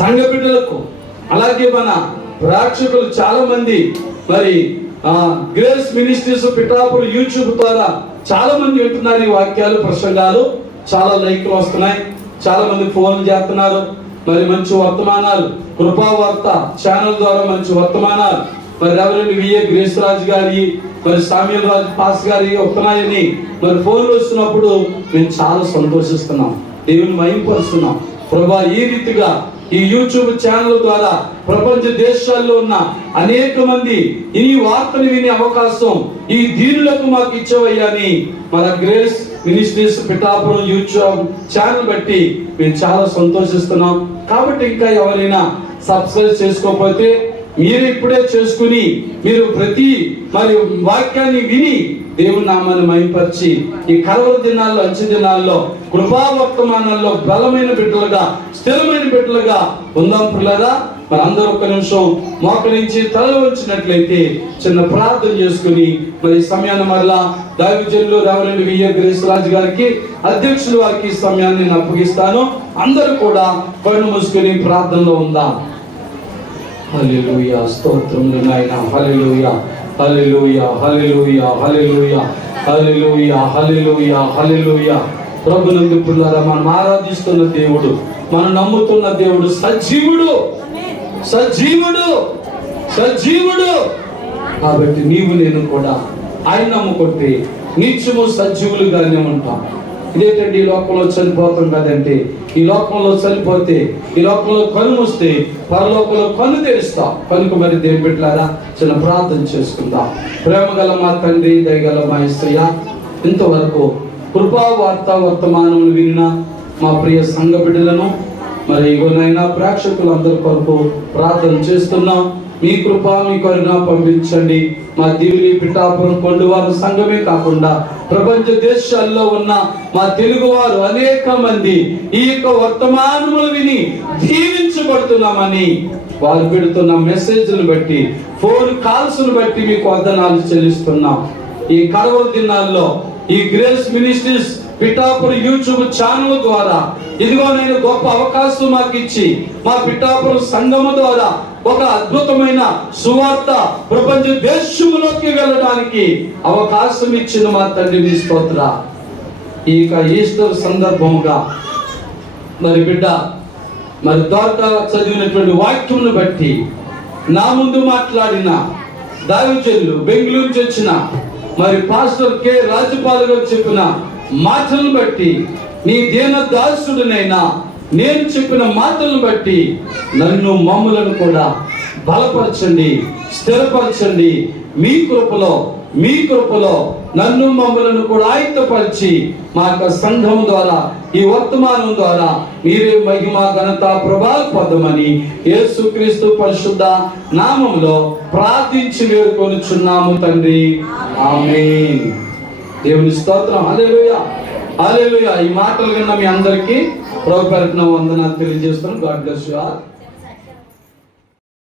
సంఘ బిడ్డలకు, అలాగే మన ప్రేక్షకులు చాలా మంది మరి గ్రేస్ మినిస్ట్రీస్ పిఠాపురం యూట్యూబ్ ద్వారా చాలా మంది వింటున్నారు ఈ వాక్యాలు, ప్రసంగాలు. చాలా లైక్లు వస్తున్నాయి, చాలా మంది ఫోన్లు చేస్తున్నారు. మరి మంచి వర్తమానాలు కృపావార్త ఛానల్ ద్వారా మంచి వర్తమానాలు మరి రెవరెండ్ విఏ గ్రేస్ రాజు గారి, మరి సామ్యూల్ రాజు పాస్ గారి వస్తున్నాయని మరి ఫోన్లు వస్తున్నప్పుడు మేము చాలా సంతోషిస్తున్నాం, దేవుని మహిమపరుస్తున్నాం. ప్రభా, ఈ రీతిగా ఈ యూట్యూబ్ ఛానల్ ద్వారా ప్రపంచ దేశాల్లో ఉన్న అనేక మంది ఈ వార్తను వినే అవకాశం ఈ దీనులకు మాకు ఇచ్చేవయ్యని మన grace ministries Pithapuram YouTube channel బట్టి మేము చాలా సంతోషిస్తున్నాం. కాబట్టి ఇంకా ఎవరైనా సబ్స్క్రైబ్ చేసుకోకపోతే మీరు ఇప్పుడే చేసుకుని మీరు ప్రతి మరి వాక్యాన్ని విని దేవుని నామాన్ని మహిమపరిచి ఈ కలవర దినాల్లో, అంచె దినాల్లో, కృపా వర్తమానాల్లో బలమైన బిడ్డలుగా, స్థిరమైన బిడ్డలుగా ఉందాం పిల్లరా. మరి అందరూ ఒక్క నిమిషం మోకరించి తల వచ్చినట్లయితే చిన్న ప్రార్థన చేసుకుని మరి ఈ సమయాన్ని మరలా దైవజనులు రెవరెండ్ వి.ఏ. గ్రేస్ రాజు గారికి, అధ్యక్షుల వారికి ఈ సమయాన్ని నేను అప్పగిస్తాను. అందరూ కూడా కళ్ళు మూసుకుని ప్రార్థనలో ఉందాం. హల్లెలూయా, స్తోత్రములు నాయనా. హల్లెలూయా, హల్లెలూయా, హల్లెలూయా, హల్లెలూయా, హల్లెలూయా, హల్లెలూయా, హల్లెలూయా. ప్రభునందు పిల్లరా, మనం ఆరాధిస్తున్న దేవుడు, మనం నమ్ముతున్న దేవుడు సజీవుడు, సజీవుడు, సజీవుడు. కాబట్టి నీవు నేను కూడా ఆయన నమ్ముకుంటే నిత్యము సజీవులుగానే ఉంటాం. ఇదేంటంటే ఈ లోకంలో చనిపోతాం కదంటే, ఈ లోకంలో చనిపోతే, ఈ లోకంలో కన్ను మూస్తే పరలోకంలో కన్ను తెరుస్తాం. కనుక మరి దేవుని బిడ్డలారా చిన్న ప్రార్థన చేసుకుందాం. ప్రేమ గల మా తండ్రి, దయగల మా యేసయ్య, ఇంతవరకు కృపా వార్తా వర్తమానములు విన్న మా ప్రియ సంఘ బిడ్డలను మరి ఇవన్నైనా ప్రేక్షకులందరి కొరకు ప్రార్థన చేస్తున్నాం. మీ కృప, మీ కరుణ పంపించండి. మా దివిలి, పిఠాపురం, కొండవారు సంఘమే కాకుండా ప్రపంచ దేశాల్లో ఉన్న మా తెలుగువారు అనేక మంది ఈ యొక్క వర్తమానములు విని దీవించబడుతున్నామని వారు పెడుతున్న మెసేజ్లను బట్టి, ఫోన్ కాల్స్ బట్టి మీకు వందనాలు చెల్లిస్తున్నాం. ఈ కలవర దినాల్లో ఈ grace ministries Pithapuram YouTube channel ద్వారా ఇదిగో నేను గొప్ప అవకాశం మాకు ఇచ్చి మా పిఠాపురం సంఘము ద్వారా ఒక అద్భుతమైన సువార్త ప్రపంచ దేశంలోకి వెళ్ళడానికి అవకాశం ఇచ్చిన మా తండ్రి స్తోత్ర. ఈ ఈస్టర్ సందర్భంగా మరి బిడ్డ మరి ద్వారా చదివినటువంటి వాక్యమును బట్టి నా ముందు మాట్లాడిన దైవజనులు, బెంగళూరు నుంచి వచ్చిన మరి పాస్టర్ కె రాజపాల్ గారు చెప్పిన మాటలను బట్టి, నీ దీన దాసుడినైనా నేను చెప్పిన మాటలను బట్టి నన్ను, మమ్ములను కూడా బలపరచండి, స్థిరపరచండి. మీ కృపలో, మీ కృపలో నన్ను, మమ్ములను కూడా ఆయుధపరిచి మా యొక్క సంఘం ద్వారా, ఈ వర్తమానం ద్వారా మీరే మహిమ, ఘనత, ప్రభావం పొందమని యేసుక్రీస్తు పరిశుద్ధ నామములో ప్రార్థించి వేడుకొనుచున్నాము తండ్రి. ఆమేన్. దేవుని స్తోత్రం. హల్లెలూయా, హల్లెలూయా. ఈ మాటలు విన్న మీ అందరికీ ప్రభుపేరట వందనాలు తెలియజేస్తున్నాను. God bless you all.